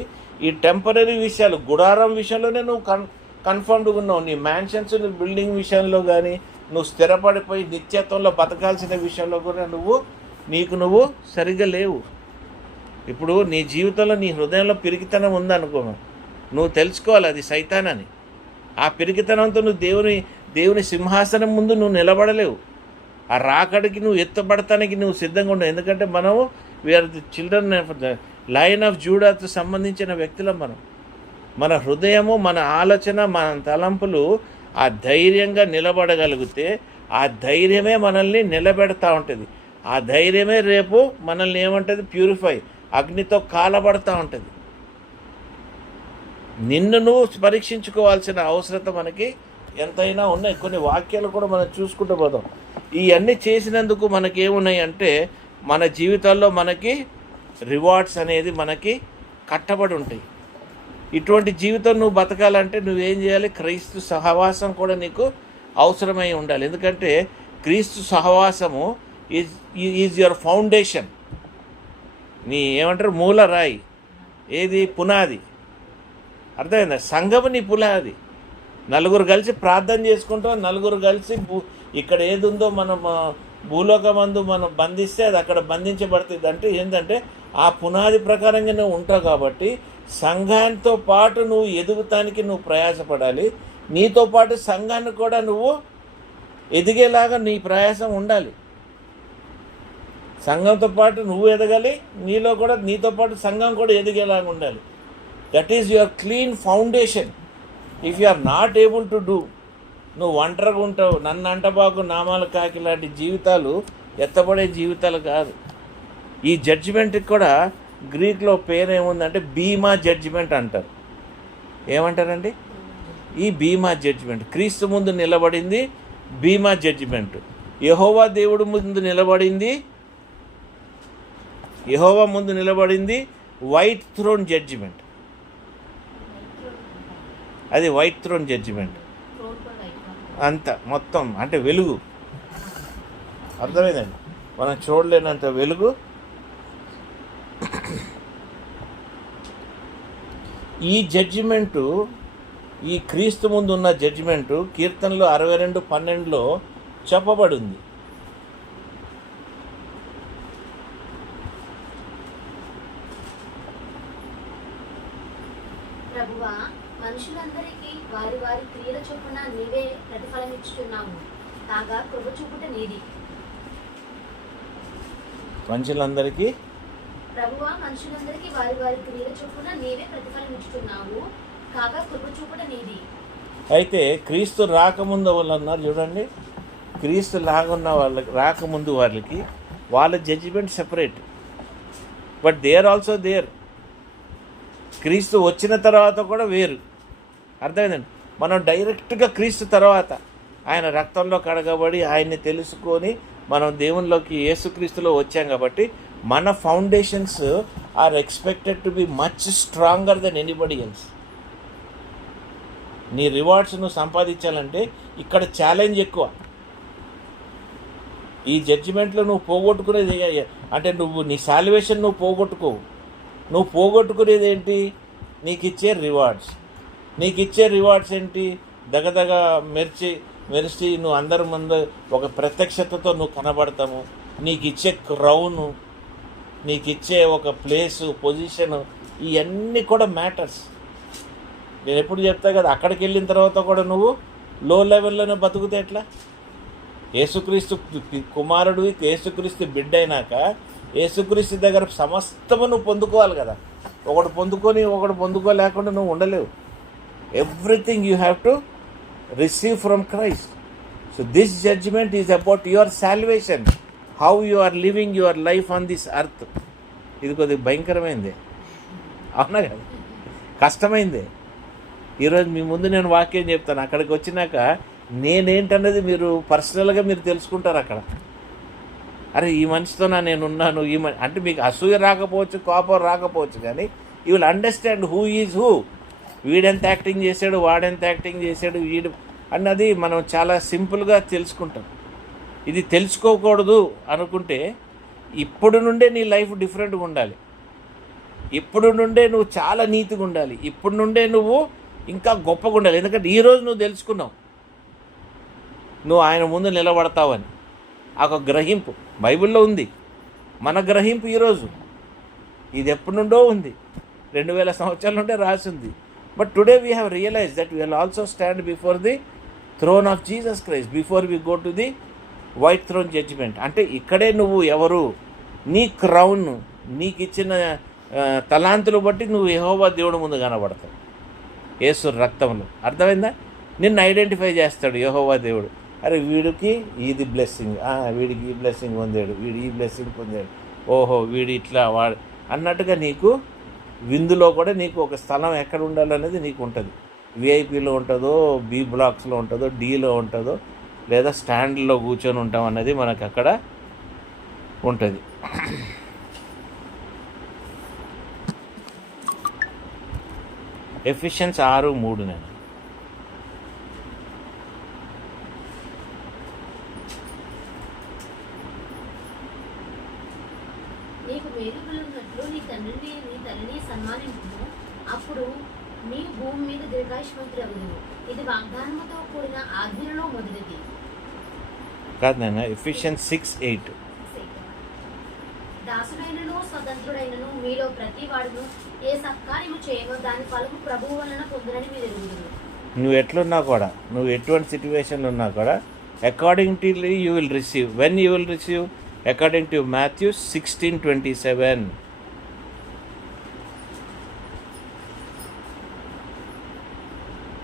ఈ టెంపరీ విషయాలు, గుడారం విషయంలోనే నువ్వు కన్ఫర్మ్డ్గా ఉన్నావు. నీ మ్యాన్షన్స్, నీ బిల్డింగ్ విషయంలో కానీ, నువ్వు స్థిరపడిపోయి నిత్యత్వంలో బతకాల్సిన విషయంలో కూడా నువ్వు సరిగ్గా లేవు. ఇప్పుడు నీ జీవితంలో, నీ హృదయంలో పిరికితనం ఉందనుకో, నువ్వు తెలుసుకోవాలి అది సైతానని. ఆ పిరికితనంతో నువ్వు దేవుని సింహాసనం ముందు నువ్వు నిలబడలేవు. ఆ రాకడికి నువ్వు ఎత్తబడటానికి నువ్వు సిద్ధంగా ఉండవు. ఎందుకంటే we are the children of the lion of జూడాకు సంబంధించిన వ్యక్తులం మనం. మన హృదయము, మన ఆలోచన, మన తలంపులు ఆ ధైర్యంగా నిలబడగలిగితే ఆ ధైర్యమే మనల్ని నిలబెడతా ఉంటుంది. ఆ ధైర్యమే రేపు మనల్ని ఏమంటుంది, ప్యూరిఫై, అగ్నితో కాలబడతా ఉంటుంది. నిన్ను నువ్వు పరీక్షించుకోవాల్సిన అవసరత మనకి ఎంతైనా ఉన్నాయి. కొన్ని వాక్యాలు కూడా మనం చూసుకుంటూ పోదాం. ఇవన్నీ చేసినందుకు మనకేమున్నాయి అంటే మన జీవితాల్లో మనకి రివార్డ్స్ అనేది మనకి కట్టబడి ఉంటాయి. ఇటువంటి జీవితం నువ్వు బతకాలంటే నువ్వేం చేయాలి? క్రీస్తు సహవాసం కూడా నీకు అవసరమై ఉండాలి. ఎందుకంటే క్రీస్తు సహవాసము ఈజ్ యువర్ ఫౌండేషన్. నీ ఏమంటారు, మూల రాయి. ఏది? పునాది. అర్థమైందా? సంఘము నీ పునాది. నలుగురు కలిసి ప్రార్థన చేసుకుంటాం, నలుగురు కలిసి ఇక్కడ ఏది ఉందో మనం భూలోకమందు మనం బంధిస్తే అది అక్కడ బంధించబడుతుంది. అంటే ఏంటంటే ఆ పునాది ప్రకారంగా నువ్వు ఉంటావు. కాబట్టి సంఘంతో పాటు నువ్వు ఎదుగుతానికి నువ్వు ప్రయాసపడాలి. నీతో పాటు సంఘాన్ని కూడా నువ్వు ఎదిగేలాగా నీ ప్రయాసం ఉండాలి. సంఘంతో పాటు నువ్వు ఎదగాలి, నీలో కూడా నీతో పాటు సంఘం కూడా ఎదిగేలాగా ఉండాలి. That is your clean foundation. If you are not able to do, నువ్వు ఒంటరిగా ఉంటావు, నన్ను అంటబాకు నామాలు కాకి లాంటి జీవితాలు ఎత్తబడే జీవితాలు కాదు. ఈ జడ్జిమెంట్కి కూడా గ్రీక్లో పేరు ఏముందంటే బీమా జడ్జిమెంట్ అంటారు. ఏమంటారండి? ఈ బీమా జడ్జిమెంట్. క్రీస్తు ముందు నిలబడింది బీమా జడ్జిమెంట్. యెహోవా దేవుడు ముందు నిలబడింది, యెహోవా ముందు నిలబడింది వైట్ థ్రోన్ జడ్జిమెంట్. అది వైట్ థ్రోన్ జడ్జిమెంట్. అంత మొత్తం అంటే వెలుగు. అర్థమైందండి? మనం చూడలేనంత వెలుగు. ఈ జడ్జిమెంటు, ఈ క్రీస్తు ముందు ఉన్న జడ్జిమెంటు కీర్తనలు 62:12 చెప్పబడి ఉంది. ప్రభువా, మనుషులందరికీ వారి వారి క్రియల చొప్పున నీవే ప్రతిఫలం ఇచ్చుచున్నావు, కాగా కృప చూపుట నీది. మనుషులందరికీ ప్రభువా, మనుషులందరికీ వారి వారి క్రియల చొప్పున నీవే ప్రతిఫలం ఇచ్చుచున్నావు, కాగా కృప చూపుట నీది. అయితే క్రీస్తు రాకముందు వాళ్ళు అన్నారు చూడండి, క్రీస్తు లాగున్న వాళ్ళకి, రాకముందు వాళ్ళకి వాళ్ళ judgement separate, but they are also there. క్రీస్తు వచ్చిన తర్వాత కూడా వేరు. అర్థమైందండి? మనం డైరెక్ట్గా క్రీస్తు తర్వాత ఆయన రక్తంలో కడగబడి ఆయన్ని తెలుసుకొని మనం దేవునిలోకి యేసుక్రీస్తులో వచ్చాం. కాబట్టి మన foundations are expected to be much stronger than anybody else. నీ రివార్డ్స్ నువ్వు సంపాదించాలంటే ఇక్కడ ఛాలెంజ్ ఎక్కువ. ఈ జడ్జిమెంట్లో నువ్వు పోగొట్టుకునేది అంటే నువ్వు నీ సాల్వేషన్ నువ్వు పోగొట్టుకోవు. నువ్వు పోగొట్టుకునేది ఏంటి? నీకు ఇచ్చే రివార్డ్స్. నీకు ఇచ్చే రివార్డ్స్ ఏంటి? దగదగ మెరిచి నువ్వు అందరి ముందు ఒక ప్రత్యక్షతతో నువ్వు కనబడతాము. నీకు ఇచ్చే క్రౌను, నీకు ఇచ్చే ఒక ప్లేసు, పొజిషను, ఇవన్నీ కూడా మ్యాటర్స్. నేను ఎప్పుడు చెప్తా కదా, అక్కడికి వెళ్ళిన తర్వాత కూడా నువ్వు లో లెవెల్లోనే బతుకుతే ఎట్లా? యేసుక్రీస్తు కుమారుడు, యేసుక్రీస్తు బిడ్డ అయినాక యేసుక్రీస్తు దగ్గర సమస్తము నువ్వు పొందుకోవాలి కదా. ఒకడు పొందుకోలేకుండా నువ్వు ఉండలేవు. Everything you have to receive from Christ. So this judgement is about your salvation, how you are living your life on this earth. ఇది కొద్దిగా భయంకరమైంది, అవునా కదా? కష్టమైంది. ఈరోజు మీ ముందు నేను వాక్యం చెప్తాను, అక్కడికి వచ్చినాక నేనేంటన్నది మీరు పర్సనల్గా మీరు తెలుసుకుంటారు. అక్కడ అరే ఈ మనిషితోనా నేనున్నాను, అంటే మీకు అసూయ రాకపోవచ్చు, కోపం రాకపోవచ్చు, కానీ you will understand who is who. వీడెంత యాక్టింగ్ చేశాడు, వాడెంత యాక్టింగ్ చేశాడు, వీడు అన్నది మనం చాలా సింపుల్గా తెలుసుకుంటాం. ఇది తెలుసుకోకూడదు అనుకుంటే ఇప్పుడు నుండే నీ లైఫ్ డిఫరెంట్గా ఉండాలి. ఇప్పుడు నుండే నువ్వు చాలా నీతిగా ఉండాలి. ఇప్పుడు నుండే నువ్వు ఇంకా గొప్పగా ఉండాలి. ఎందుకంటే ఈరోజు నువ్వు తెలుసుకున్నావు నువ్వు ఆయన ముందు నిలబడతావని. ఒక గ్రహింపు బైబిల్లో ఉంది. మన గ్రహింపు ఈరోజు, ఇది ఎప్పటి నుండో ఉంది, 2000 సంవత్సరాల నుండే రాసింది. But today we have realise that we will also stand before the throne of Jesus Christ before we go to the white throne judgement. అంటే ఇక్కడే నువ్వు ఎవరు, నీ క్రౌన్, నీకు ఇచ్చిన తలాంతులు బట్టి నువ్వు యెహోవా దేవుడి ముందు కనబడతావు. యేసు రక్తంలో. అర్థమైందా? నిన్ను ఐడెంటిఫై చేస్తాడు యెహోవా దేవుడు. అరే వీడికి ఇది బ్లెస్సింగ్, వీడికి ఈ బ్లెస్సింగ్ పొందాడు, వీడు ఈ బ్లెస్సింగ్ పొందాడు, ఓహో వీడు ఇట్లా వాడు అన్నట్టుగా నీకు విందులో కూడా నీకు ఒక స్థలం ఎక్కడ ఉండాలనేది నీకు ఉంటుంది. విఐపీలో ఉంటుందో, బి బ్లాక్స్లో ఉంటుందో, డీలో ఉంటుందో, లేదా స్టాండ్లో కూర్చొని ఉంటాం అన్నది మనకు అక్కడ ఉంటుంది. ఎఫిషియన్స్ 6:3 నేను నీకు వేదికలున్నట్లు నీ తండ్రిని నీ తల్లిని సన్మానింపుము, అప్పుడు నీ భూమి మీద దీర్ఘాయుష్మంతుడవుదువు. ఇది వాగ్దానముతో కూడిన ఆజ్ఞలలో మొదటిది. కాదు నాయన, ఎఫిషియన్స్ 6:8. దాసుడైనను స్వతంత్రుడైనను మీలో ప్రతి వాడును ఏ సత్కార్యము చేయమో దాని ఫలము ప్రభువు వలన పొందునని మీరు ఎరుగుదురు. నువ్వు ఎట్లున్నా కూడా, నువ్వు ఎటువంటి సిచ్యువేషన్లో ఉన్నా కూడా, according to you will receive. When you will receive? According to Matthew 16:27.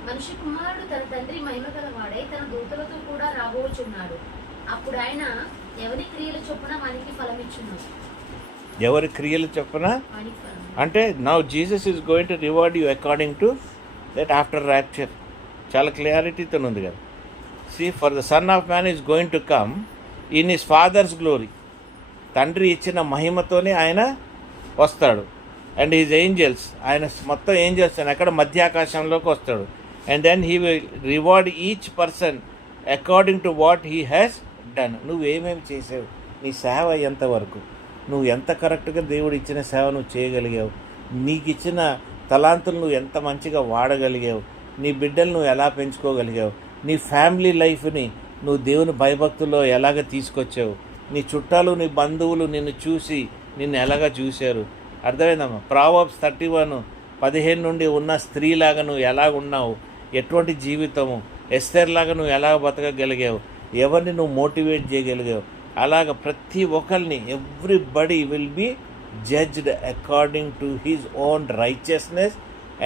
మనిషి కుమారుడు తన తండ్రి మహిమ గలవాడై తన దూతలతో కూడా రాబోచున్నాడు. అప్పుడు ఆయన ఎవరి క్రియల చొప్పున వానికి ఫలమిచ్చును. ఎవరి క్రియలు చొప్పున వానికి ఫలం. అంటే now Jesus is going to reward you according to that after rapture. చాలా క్లారిటీతో ఉంది కదా. See, for the son of man is going to come in his father's glory. తండ్రి ఇచ్చిన మహిమతోనే ఆయన వస్తాడు. అండ్ హిజ్ ఏంజల్స్, ఆయన మొత్తం ఏంజల్స్ అని అక్కడ మధ్యాకాశంలోకి వస్తాడు. And then he will reward each person according to what he has done. నువ్వేమేమి చేసావు, నీ సేవ ఎంతవరకు, నువ్వు ఎంత కరెక్ట్గా దేవుడు ఇచ్చిన సేవ నువ్వు చేయగలిగావు, నీకు ఇచ్చిన తలాంతులు నువ్వు ఎంత మంచిగా వాడగలిగావు, నీ బిడ్డలు నువ్వు ఎలా పెంచుకోగలిగావు, నీ ఫ్యామిలీ లైఫ్ని నువ్వు దేవుని భయభక్తుల్లో ఎలాగ తీసుకొచ్చావు, నీ చుట్టాలు నీ బంధువులు నిన్ను చూసి నిన్ను ఎలాగ చూశారు. అర్థమైందమ్మా? ప్రావర్బ్స్ 31:15 నుండి ఉన్న స్త్రీలాగా నువ్వు ఎలాగ ఉన్నావు, ఎటువంటి జీవితము, ఎస్తేర్లాగా నువ్వు ఎలా బతకగలిగావు, ఎవరిని నువ్వు మోటివేట్ చేయగలిగావు. అలాగ ప్రతి ఒక్కరిని everybody will be judged according to his own righteousness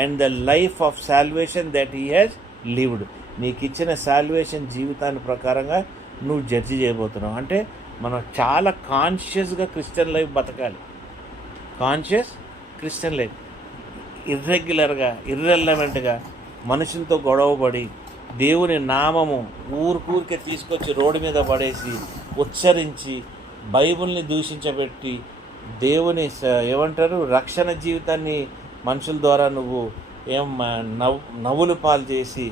and the life of salvation that he has lived. నీకు ఇచ్చిన సాల్వేషన్ జీవితాన్ని ప్రకారంగా నువ్వు జడ్జి చేయబోతున్నావు. అంటే మనం చాలా కాన్షియస్గా క్రిస్టియన్ లైఫ్ బతకాలి. Conscious Christian life. ఇర్రెగ్యులర్గా, ఇర్రెలవెంట్గా మనుషులతో గొడవపడి దేవుని నామము ఊరికే తీసుకొచ్చి రోడ్డు మీద పడేసి ఉచ్చరించి బైబిల్ని దూషించబెట్టి దేవుని ఏమంటారు రక్షణ జీవితాన్ని మనుషుల ద్వారా నువ్వు నవ్వులు పాలు చేసి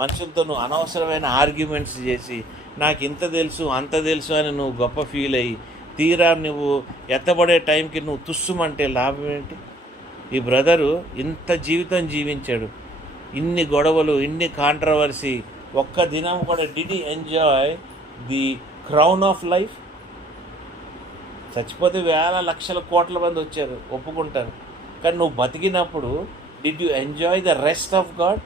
మనుషులతో నువ్వు అనవసరమైన ఆర్గ్యుమెంట్స్ చేసి నాకు ఇంత తెలుసు అంత తెలుసు అని నువ్వు గొప్ప ఫీల్ అయ్యి తీరా నువ్వు ఎత్తబడే టైంకి నువ్వు తుస్సుమంటే లాభం ఏంటి? ఈ బ్రదరు ఇంత జీవితం జీవించాడు, ఇన్ని గొడవలు, ఇన్ని కాంట్రవర్సీ, ఒక్క దినం కూడా did he enjoy the crown of life? చచ్చిపోతే వేల లక్షల కోట్ల మంది వచ్చారు, ఒప్పుకుంటారు. కానీ నువ్వు బతికినప్పుడు did you enjoy the rest of God?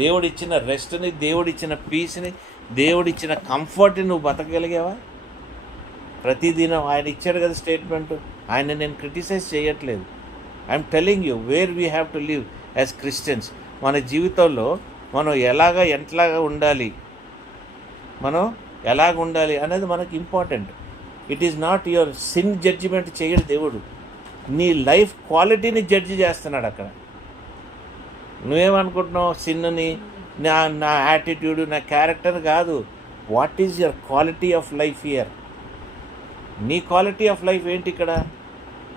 దేవుడిచ్చిన రెస్ట్ని, దేవుడిచ్చిన పీస్ని, దేవుడిచ్చిన కంఫర్ట్ని నువ్వు బతకగలిగావా? ప్రతిదినం ఆయన ఇచ్చాడు కదా స్టేట్మెంటు. ఆయన నేను క్రిటిసైజ్ చేయట్లేదు. I'm telling you where we have to live as Christians. మన జీవితంలో మనం ఎట్లాగా ఉండాలి, మనం ఎలాగ ఉండాలి అనేది మనకు important. It is not your sin judgement చేయడు దేవుడు, నీ లైఫ్ క్వాలిటీని జడ్జి చేస్తున్నాడు అక్కడ. నువ్వేమనుకుంటున్నావు? సిన్ని, నా యాటిట్యూడ్, నా క్యారెక్టర్ కాదు. What is your quality of life here? నీ క్వాలిటీ ఆఫ్ లైఫ్ ఏంటి ఇక్కడ?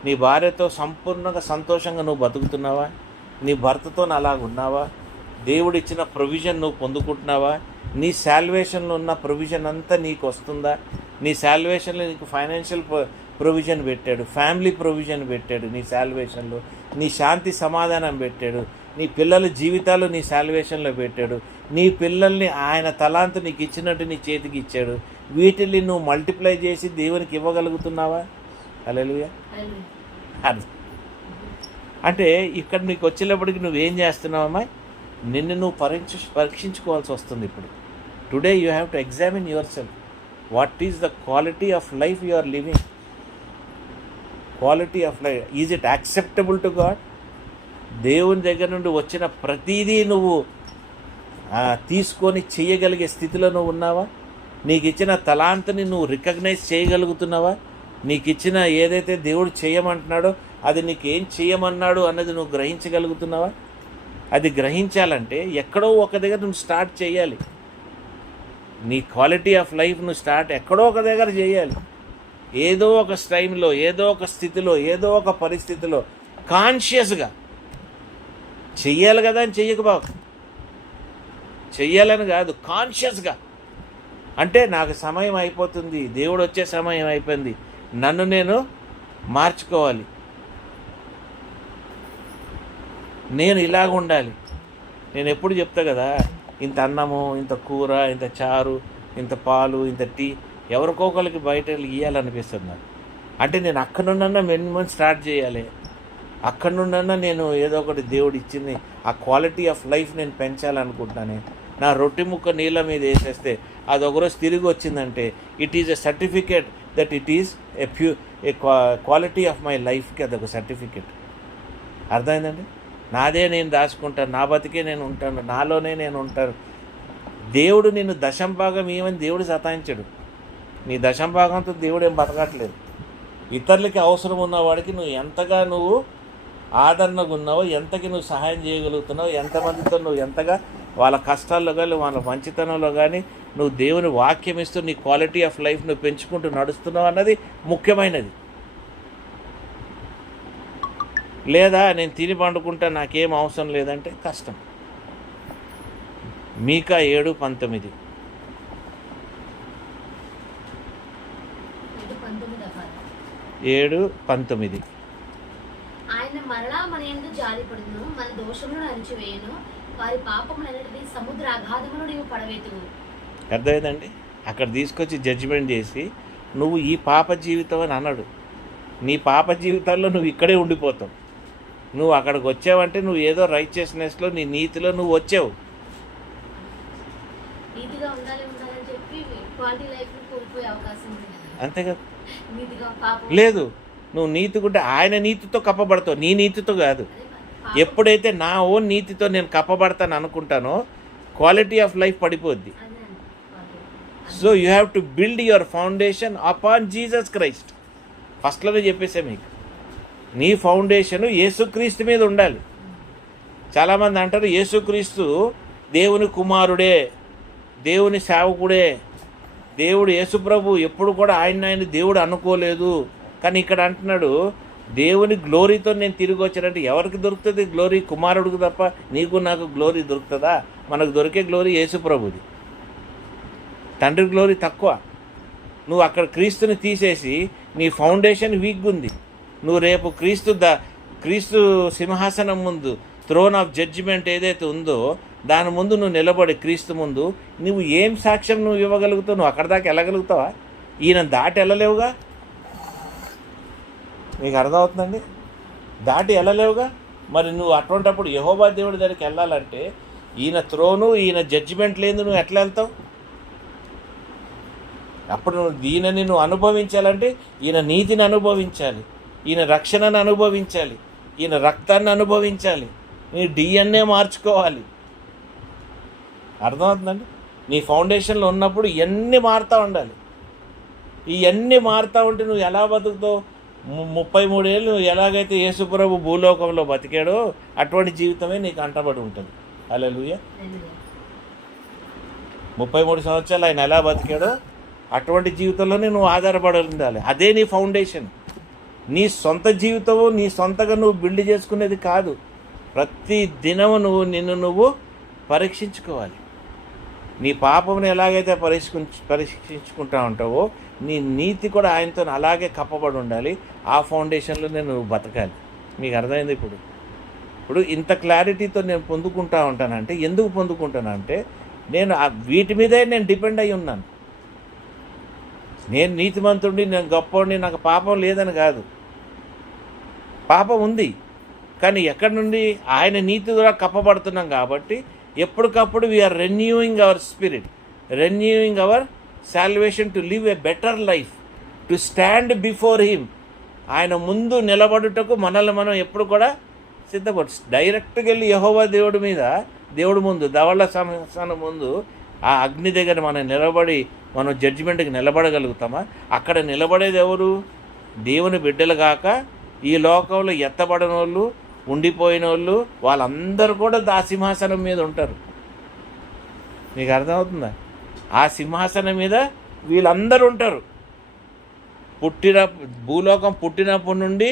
నీ భార్యతో సంపూర్ణంగా సంతోషంగా నువ్వు బతుకుతున్నావా? నీ భర్తతో అలాగ ఉన్నావా? దేవుడు ఇచ్చిన ప్రొవిజన్ నువ్వు పొందుకుంటున్నావా? నీ శాల్వేషన్లో ఉన్న ప్రొవిజన్ అంతా నీకు వస్తుందా? నీ శాల్వేషన్లో నీకు ఫైనాన్షియల్ ప్రొవిజన్ పెట్టాడు, ఫ్యామిలీ ప్రొవిజన్ పెట్టాడు, నీ శాల్వేషన్లో నీ శాంతి సమాధానం పెట్టాడు, నీ పిల్లల జీవితాలు నీ శాల్వేషన్లో పెట్టాడు, నీ పిల్లల్ని ఆయన తలాంతు నీకు ఇచ్చినట్టు నీ చేతికి ఇచ్చాడు. వీటిని నువ్వు మల్టిప్లై చేసి దేవునికి ఇవ్వగలుగుతున్నావా? హల్లెలూయా. అంటే ఇక్కడ నీకు వచ్చేటప్పటికి నువ్వేం చేస్తున్నావమ్మా? నిన్ను నువ్వు పరీక్షించుకోవాల్సి వస్తుంది. ఇప్పుడు today you have to examine yourself. What is the quality of life you are living? Quality of life, is it acceptable to God? దేవుని దగ్గర నుండి వచ్చిన ప్రతిదీ నువ్వు తీసుకొని చేయగలిగే స్థితిలో నువ్వు ఉన్నావా? నీకు ఇచ్చిన తలాంతుని నువ్వు రికగ్నైజ్ చేయగలుగుతున్నావా? నీకు ఇచ్చిన ఏదైతే దేవుడు చేయమంటున్నాడో అది నీకు ఏం చేయమన్నాడు అన్నది నువ్వు గ్రహించగలుగుతున్నావా? అది గ్రహించాలంటే ఎక్కడో ఒక దగ్గర నువ్వు స్టార్ట్ చేయాలి. నీ క్వాలిటీ ఆఫ్ లైఫ్ నువ్వు స్టార్ట్ ఎక్కడో ఒక దగ్గర చేయాలి. ఏదో ఒక టైంలో, ఏదో ఒక స్థితిలో, ఏదో ఒక పరిస్థితిలో కాన్షియస్గా చెయ్యాలి కదా అని చెయ్యకపోకు. చెయ్యాలని కాదు, కాన్షియస్గా. అంటే నాకు సమయం అయిపోతుంది, దేవుడు వచ్చే సమయం అయిపోయింది, నన్ను నేను మార్చుకోవాలి, నేను ఇలాగ ఉండాలి. నేను ఎప్పుడు చెప్తా కదా, ఇంత అన్నము, ఇంత కూర, ఇంత చారు, ఇంత పాలు, ఇంత టీ ఎవరికొకరికి బయట ఇవ్వాలనిపిస్తుంది నాకు. అంటే నేను అక్కడి నుండన్నా మినిమం స్టార్ట్ చేయాలి. అక్కడి నుండన్నా నేను ఏదో ఒకటి దేవుడు ఇచ్చింది ఆ క్వాలిటీ ఆఫ్ లైఫ్ నేను పెంచాలనుకుంటున్నాను. నా రొట్టె ముక్క నీళ్ళ మీద వేసేస్తే అది ఒకరోజు తిరిగి వచ్చిందంటే it is a certificate that it is a quality of my లైఫ్కి అదొక సర్టిఫికేట్. అర్థమైందండి? నాదే నేను దాచుకుంటాను, నా బతికే నేను ఉంటాను, నాలోనే నేను ఉంటాను. దేవుడు నిన్ను దశంభాగం ఏమని దేవుడు సతాయించడు. నీ దశంభాగంతో దేవుడు ఏం బతకట్లేదు. ఇతరులకి అవసరం ఉన్నవాడికి నువ్వు ఎంతగా నువ్వు ఆదరణగా ఉన్నావో, ఎంతకి నువ్వు సహాయం చేయగలుగుతున్నావు, ఎంతమందితో నువ్వు ఎంతగా వాళ్ళ కష్టాల్లో కానీ వాళ్ళ మంచితనంలో కానీ నువ్వు దేవుని వాక్యం ఇస్తూ నీ క్వాలిటీ ఆఫ్ లైఫ్ నువ్వు పెంచుకుంటూ నడుస్తున్నావు అన్నది ముఖ్యమైనది. లేదా నేను తిని పండుకుంటా నాకేం అవసరం లేదంటే కష్టం. మీకా 7:19. ఆయన మరలా మన యందు జాలిపడును, మన దోషములను అణిచివేయును, వారి పాపములన్నిటినీ సముద్ర అగాధములో నీవు పడవేతువు. అర్థమైందండి? అక్కడ తీసుకొచ్చి జడ్జిమెంట్ చేసి నువ్వు ఈ పాప జీవితం అని అన్నాడు. నీ పాప జీవితాల్లో నువ్వు ఇక్కడే ఉండిపోతావు. నువ్వు అక్కడికి వచ్చావంటే నువ్వు ఏదో రైచియస్నెస్లో నీ నీతిలో నువ్వు వచ్చావు. నీతిగా ఉండాలని చెప్పి క్వాలిటీ లైఫ్ కోల్పోయే అవకాశం ఉంది. అంతే కదా? నీతిగా పాపం లేదు, నువ్వు నీతికుంటే ఆయన నీతితో కప్పబడతావు, నీ నీతితో కాదు. ఎప్పుడైతే నా ఓన్ నీతితో నేను కప్పబడతాను అనుకుంటానో క్వాలిటీ ఆఫ్ లైఫ్ పడిపోద్ది. So you have to build your foundation upon Jesus Christ. ఫస్ట్లోనే చెప్పేసా మీకు, నీ ఫౌండేషను యేసుక్రీస్తు మీద ఉండాలి. చాలామంది అంటారు యేసుక్రీస్తు దేవుని కుమారుడే, దేవుని సేవకుడే, దేవుడు యేసుప్రభు ఎప్పుడు కూడా ఆయన దేవుడు అనుకోలేదు. కానీ ఇక్కడ అంటున్నాడు దేవుని గ్లోరీతో నేను తిరిగి వచ్చానంటే ఎవరికి దొరుకుతుంది గ్లోరీ? కుమారుడికి తప్ప నీకు నాకు గ్లోరీ దొరుకుతుందా? మనకు దొరికే గ్లోరీ యేసుప్రభుది. తండ్రి గ్లోరీ తక్కువ. నువ్వు అక్కడ క్రీస్తుని తీసేసి నీ ఫౌండేషన్ వీక్గా ఉంది. నువ్వు రేపు క్రీస్తు సింహాసనం ముందు, థ్రోన్ ఆఫ్ జడ్జిమెంట్ ఏదైతే ఉందో దాని ముందు నువ్వు నిలబడి క్రీస్తు ముందు నువ్వు ఏం సాక్ష్యం నువ్వు ఇవ్వగలుగుతావు? నువ్వు అక్కడ దాకా వెళ్ళగలుగుతావా? ఈయన దాటి వెళ్ళలేవుగా. నీకు అర్థమవుతుందండి? దాటి వెళ్ళలేవుగా. మరి నువ్వు అటువంటిప్పుడు యెహోవా దేవుడి దగ్గరికి వెళ్ళాలంటే ఈయన థ్రోను, ఈయన జడ్జిమెంట్ లేదు, నువ్వు ఎట్లా వెళ్తావు? అప్పుడు నువ్వు దీనిని నువ్వు అనుభవించాలంటే ఈయన నీతిని అనుభవించాలి, ఈయన రక్షణను అనుభవించాలి, ఈయన రక్తాన్ని అనుభవించాలి, నీ డిఎన్ఏ మార్చుకోవాలి. అర్థమవుతుందండి? నీ ఫౌండేషన్లో ఉన్నప్పుడు ఇవన్నీ మారుతూ ఉండాలి. ఇవన్నీ మారుతూ ఉంటే నువ్వు ఎలా బతుకుతావు? 33 ఏళ్ళు నువ్వు ఎలాగైతే యేసుప్రభు భూలోకంలో బతికాడో అటువంటి జీవితమే నీకు అంటబడి ఉంటుంది. హల్లెలూయా. 33 సంవత్సరాలు ఆయన ఎలా బతికాడో అటువంటి జీవితంలోనే నువ్వు ఆధారపడి ఉండాలి. అదే నీ ఫౌండేషన్. నీ సొంత జీవితము నీ సొంతగా నువ్వు బిల్డ్ చేసుకునేది కాదు. ప్రతి దినము నిన్ను నువ్వు పరీక్షించుకోవాలి. నీ పాపమును ఎలాగైతే పరీక్షించుకుంటా ఉంటావో నీ నీతి కూడా ఆయనతో అలాగే కప్పబడి ఉండాలి. ఆ ఫౌండేషన్లో నువ్వు బతకాలి. మీకు అర్థమైంది? ఇప్పుడు ఇంత క్లారిటీతో నేను పొందుకుంటా ఉంటానంటే ఎందుకు పొందుకుంటానంటే నేను వీటి మీదే నేను డిపెండ్ అయి ఉన్నాను. నేను నీతిమంతుడిని, నేను గొప్పవాడిని, నాకు పాపం లేదని కాదు. పాపం ఉంది, కానీ ఎక్కడి నుండి? ఆయన నీతి ద్వారా కప్పబడుతున్నాం కాబట్టి ఎప్పటికప్పుడు we are renewing our spirit, renewing our salvation to live a better life, to stand before him. ఆయన ముందు నిలబడుటకు మనల్ని మనం ఎప్పుడు కూడా సిద్ధపరచు. డైరెక్ట్గా వెళ్ళి యెహోవా దేవుడి ముందు ధవళ సింహాసనం ముందు ఆ అగ్ని దగ్గర మనం నిలబడి మనం జడ్జిమెంట్కి నిలబడగలుగుతామా? అక్కడ నిలబడేది ఎవరు? దేవుని బిడ్డలు కాక ఈ లోకంలో ఎత్తబడిన వాళ్ళు, ఉండిపోయిన వాళ్ళు, వాళ్ళందరూ కూడా ఆ సింహాసనం మీద ఉంటారు. మీకు అర్థమవుతుందా? ఆ సింహాసనం మీద వీళ్ళందరూ ఉంటారు. భూలోకం పుట్టినప్పటి నుండి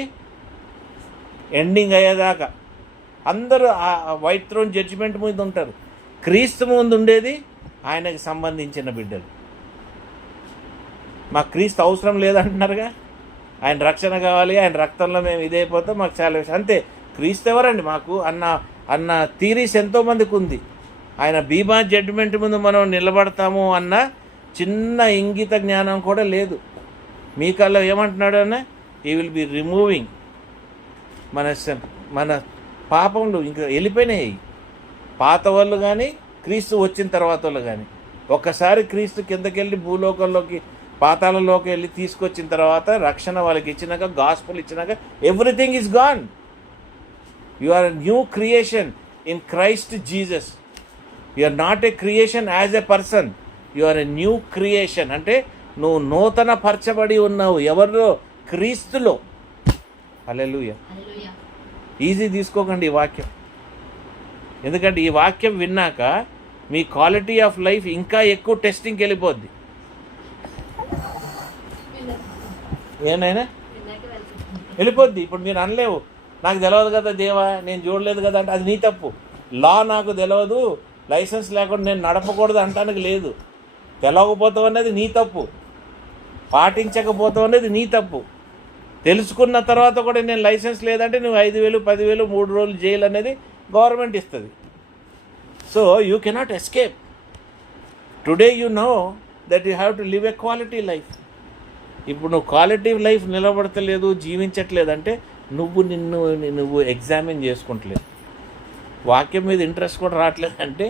ఎండింగ్ అయ్యేదాకా అందరూ ఆ వైట్ థ్రోన్ జడ్జిమెంట్ మీద ఉంటారు. క్రీస్తు ముందు ఉండేది ఆయనకు సంబంధించిన బిడ్డలు. మాకు క్రీస్తు అవసరం లేదంటున్నారుగా, ఆయన రక్షణ కావాలి, ఆయన రక్తంలో మేము ఇదైపోతాం, మాకు చాలా అంతే. క్రీస్తు ఎవరండి మాకు అన్న థీరీస్ ఎంతోమందికి ఉంది. ఆయన బీమా జడ్జిమెంట్ ముందు మనం నిలబడతాము అన్న చిన్న ఇంగిత జ్ఞానం కూడా లేదు. మీ కల్లో ఏమంటున్నాడు అన్న, ఈ విల్ బి రిమూవింగ్ మన పాపంలో ఇంకా వెళ్ళిపోయినాయి. పాత వాళ్ళు కానీ క్రీస్తు వచ్చిన తర్వాత వాళ్ళు కానీ, ఒక్కసారి క్రీస్తు కిందకెళ్ళి భూలోకంలోకి పాతాళంలోకి వెళ్ళి తీసుకొచ్చిన తర్వాత రక్షణ వాళ్ళకి ఇచ్చినాక, గాస్పుల్ ఇచ్చినాక everything is gone. You are a new creation in Christ Jesus. You are not a creation as a person, you are a new creation. అంటే నువ్వు నూతన పరచబడి ఉన్నావు ఎవరిలో? క్రీస్తులో. హల్లెలూయా. ఈజీ తీసుకోకండి ఈ వాక్యం, ఎందుకంటే ఈ వాక్యం విన్నాక మీ క్వాలిటీ ఆఫ్ లైఫ్ ఇంకా ఎక్కువ టెస్టింగ్కి వెళ్ళిపోద్ది. ఏనైనా వెళ్ళిపోద్ది. ఇప్పుడు మీరు అనలేవు, నాకు తెలియదు కదా దేవా, నేను చూడలేదు కదా అంటే అది నీ తప్పు. లా నాకు తెలియదు, లైసెన్స్ లేకుండా నేను నడపకూడదు అంటానికి లేదు. తెలవకపోతావు అనేది నీ తప్పు, పాటించకపోతావు అనేది నీ తప్పు. తెలుసుకున్న తర్వాత కూడా నేను లైసెన్స్ లేదంటే నువ్వు 5,000, 10,000, 3 రోజులు జైలు అనేది గవర్నమెంట్ ఇస్తుంది. So you cannot escape. Today you know that you have to live a quality life. ఇప్పుడు నువ్వు క్వాలిటీ లైఫ్ నిలబడతలేదు, జీవించట్లేదంటే నువ్వు ఎగ్జామిన్ చేసుకుంటలేదు. వాక్యం మీద ఇంట్రెస్ట్ కూడా రావట్లేదంటే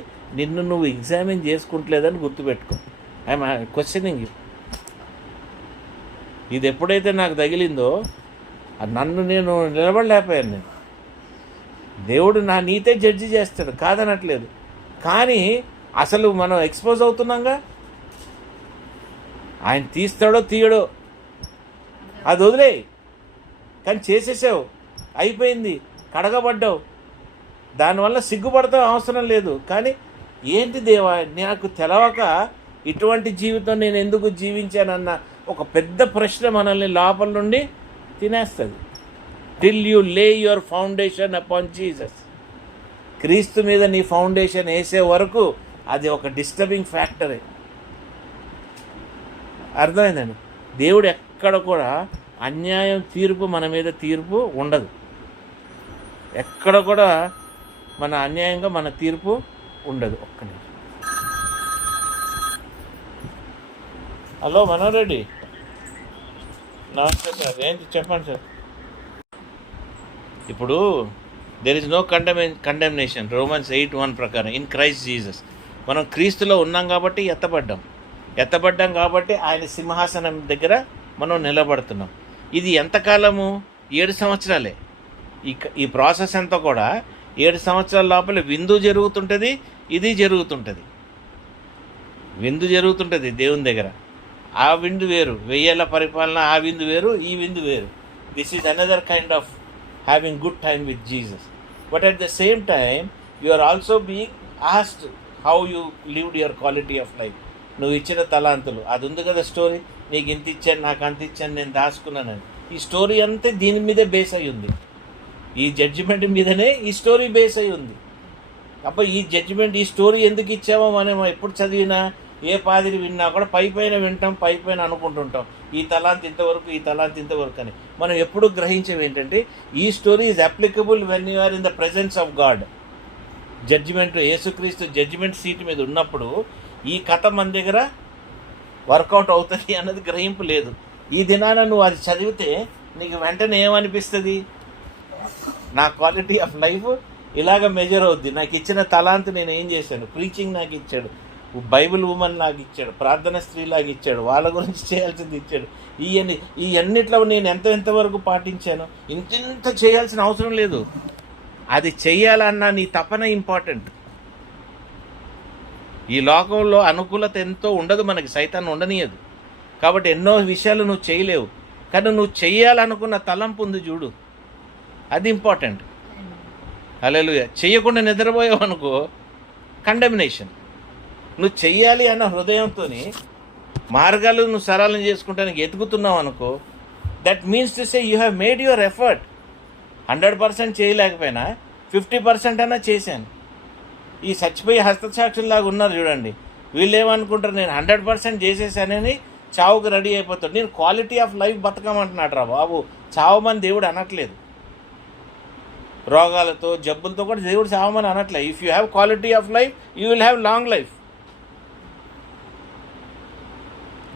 నువ్వు ఎగ్జామిన్ చేసుకుంటలేదని గుర్తుపెట్టుకో. I'm questioning you. ఇది ఎప్పుడైతే నాకు తగిలిందో నన్ను నేను నిలబడలేకపోయాను. నేను దేవుడు నా నీతే జడ్జి చేస్తాడు, కాదనట్లేదు. కానీ అసలు మనం ఎక్స్పోజ్ అవుతున్నాంగా. ఆయన తీస్తాడో తీయడో అది వదిలే, కానీ చేసేసావు, అయిపోయింది, కడగబడ్డావు. దానివల్ల సిగ్గుపడతాం అవసరం లేదు. కానీ ఏంటి దేవా, నాకు తెలవక ఇటువంటి జీవితం నేను ఎందుకు జీవించానన్న ఒక పెద్ద ప్రశ్న మనల్ని లోపల నుండి తినేస్తుంది. టిల్ యూ లే యువర్ ఫౌండేషన్ అపాన్ జీసస్. క్రీస్తు మీద నీ ఫౌండేషన్ వేసే వరకు అది ఒక డిస్టర్బింగ్ ఫ్యాక్టరే. అర్థమైందండి? దేవుడు ఎక్కడ కూడా అన్యాయం తీర్పు మన మీద తీర్పు ఉండదు. ఎక్కడ కూడా మన అన్యాయంగా మన తీర్పు ఉండదు. ఒక్క నిమిషం. హలో మనోరెడ్డి, నమస్తే సార్. ఏంటి చెప్పండి సార్. ఇప్పుడు there is no condemnation Romans 8:1 ప్రకారం ఇన్ క్రైస్ట్ జీసస్. మనం క్రీస్తులో ఉన్నాం కాబట్టి ఎత్తబడ్డాం కాబట్టి ఆయన సింహాసనం దగ్గర మనం నిలబడుతున్నాం. ఇది ఎంతకాలము? 7 సంవత్సరాలే. ఈ ప్రాసెస్ అంతా కూడా 7 సంవత్సరాల లోపల విందు జరుగుతుంటుంది, ఇది జరుగుతుంటుంది. విందు జరుగుతుంటుంది దేవుని దగ్గర. ఆ విందు వేరు, 1000 ఏళ్ల పరిపాలన, ఆ విందు వేరు, ఈ విందు వేరు. This is another kind of having good time with Jesus. But at the same time you are also being asked how you lived your quality of life. నువ్వు ఇచ్చిన తలాంతులు, అది ఉంది కదా స్టోరీ, నీకు ఇంత ఇచ్చాను, నాకు అంత ఇచ్చాను, నేను దాచుకున్నానని. ఈ స్టోరీ అంతా దీని మీదే బేస్ అయి ఉంది. ఈ జడ్జిమెంట్ మీదనే ఈ స్టోరీ బేస్ అయి ఉంది. అప్పుడు ఈ జడ్జిమెంట్, ఈ స్టోరీ ఎందుకు ఇచ్చామో మనం ఎప్పుడు చదివినా, ఏ పాదిరి విన్నా కూడా పైపైన వింటాం, పైపైన అనుకుంటుంటాం, ఈ తలాంత్ ఇంతవరకు, ఈ తలాంత్ ఇంతవరకు అని. మనం ఎప్పుడు గ్రహించేవి ఏంటంటే ఈ story is applicable when you are in the presence of God. Judgement, యేసుక్రీస్తు జడ్జిమెంట్ సీట్ మీద ఉన్నప్పుడు ఈ కథ మన దగ్గర వర్కౌట్ అవుతుంది అన్నది గ్రహింపు లేదు. ఈ దినాన నువ్వు అది చదివితే నీకు వెంటనే ఏమనిపిస్తుంది? నా క్వాలిటీ ఆఫ్ లైఫ్ ఇలాగ మెజర్ అవుద్ది. నాకు ఇచ్చిన తలాంత్ నేను ఏం చేశాను? ప్రీచింగ్ నాకు ఇచ్చాడు, బైబిల్ ఉమెన్ నాకు ఇచ్చాడు, ప్రార్థన స్త్రీలాగా ఇచ్చాడు, వాళ్ళ గురించి చేయాల్సింది ఇచ్చాడు. ఈ అన్నిట్లో నేను ఎంతవరకు పాటించాను? ఇంత చేయాల్సిన అవసరం లేదు. అది చెయ్యాలన్న నీ తపన ఇంపార్టెంట్. ఈ లోకంలో అనుకూలత ఎంతో ఉండదు మనకి, సైతాన్ని ఉండనీయదు. కాబట్టి ఎన్నో విషయాలు నువ్వు చేయలేవు, కానీ నువ్వు చెయ్యాలనుకున్న తలంపు ఉంది చూడు, అది ఇంపార్టెంట్. హల్లెలూయా. చెయ్యకుండా నిద్రపోయావు అనుకో, కండమినేషన్. నువ్వు చెయ్యాలి అన్న హృదయంతో మార్గాలు నువ్వు సరళం చేసుకుంటానికి ఎతుకుతున్నావు అనుకో, that means to say you have made your effort. 100% చేయలేకపోయినా 50% అయినా చేశాను. ఈ చచ్చిపోయి హస్తసాక్షుల్లాగా ఉన్నారు చూడండి, వీళ్ళు ఏమనుకుంటారు, నేను 100% చేసేసానని చావుకు రెడీ అయిపోతాడు. నేను క్వాలిటీ ఆఫ్ లైఫ్ బతకమంటున్నాడు రా బాబు, చావమని దేవుడు అనట్లేదు. రోగాలతో జబ్బులతో కూడా దేవుడు చావమని అనట్లేదు. If you have quality of life you will have long life.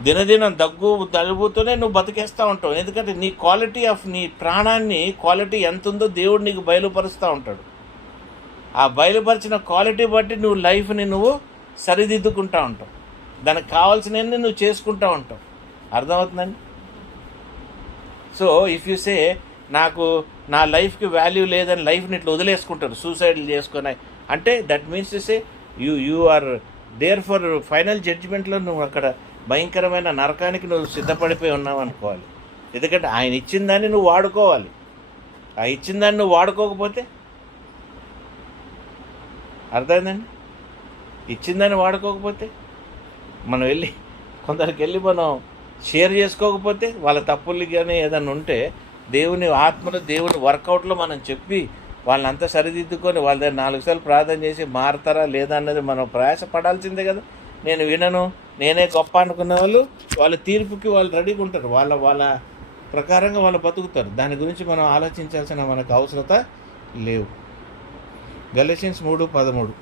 దినదినం దగ్గు దలుబుతూనే నువ్వు బతికేస్తూ ఉంటావు, ఎందుకంటే నీ క్వాలిటీ ఆఫ్ నీ ప్రాణాన్ని క్వాలిటీ ఎంత ఉందో దేవుడు నీకు బయలుపరుస్తూ ఉంటాడు. ఆ బయలుపరిచిన క్వాలిటీ బట్టి నువ్వు లైఫ్ని నువ్వు సరిదిద్దుకుంటూ ఉంటావు, దానికి కావాల్సినవన్నీ నువ్వు చేసుకుంటూ ఉంటావు. అర్థమవుతుందండి? సో ఇఫ్ యూ సే నాకు నా లైఫ్కి వాల్యూ లేదని లైఫ్ని ఇట్లా వదిలేసుకుంటారు, సూసైడ్లు చేసుకుని, అంటే that means to say you are there for final జడ్జిమెంట్లో నువ్వు అక్కడ భయంకరమైన నరకానికి నువ్వు సిద్ధపడిపోయి ఉన్నావు అనుకోవాలి. ఎందుకంటే ఆయన ఇచ్చిన దాన్ని నువ్వు వాడుకోవాలి. ఆ ఇచ్చిన దాన్ని నువ్వు వాడుకోకపోతే, అర్థమైందండి? ఇచ్చిన దాన్ని వాడుకోకపోతే, మనం వెళ్ళి కొందరికి వెళ్ళి మనం షేర్ చేసుకోకపోతే, వాళ్ళ తప్పులు కానీ ఏదైనా ఉంటే దేవుని ఆత్మలో దేవుని వర్కౌట్లో మనం చెప్పి వాళ్ళంతా సరిదిద్దుకొని వాళ్ళ దగ్గర 4 సార్లు ప్రార్థన చేసి మారతారా లేదా అన్నది మనం ప్రయాసపడాల్సిందే కదా. నేను వినను, నేనే గొప్ప అనుకున్న వాళ్ళ తీర్పుకి వాళ్ళు రెడీగా ఉంటారు, వాళ్ళ ప్రకారంగా వాళ్ళు బతుకుతారు. దాని గురించి మనం ఆలోచించాల్సిన మనకు అవసరత లేవు. గలషియన్స్ 3:13.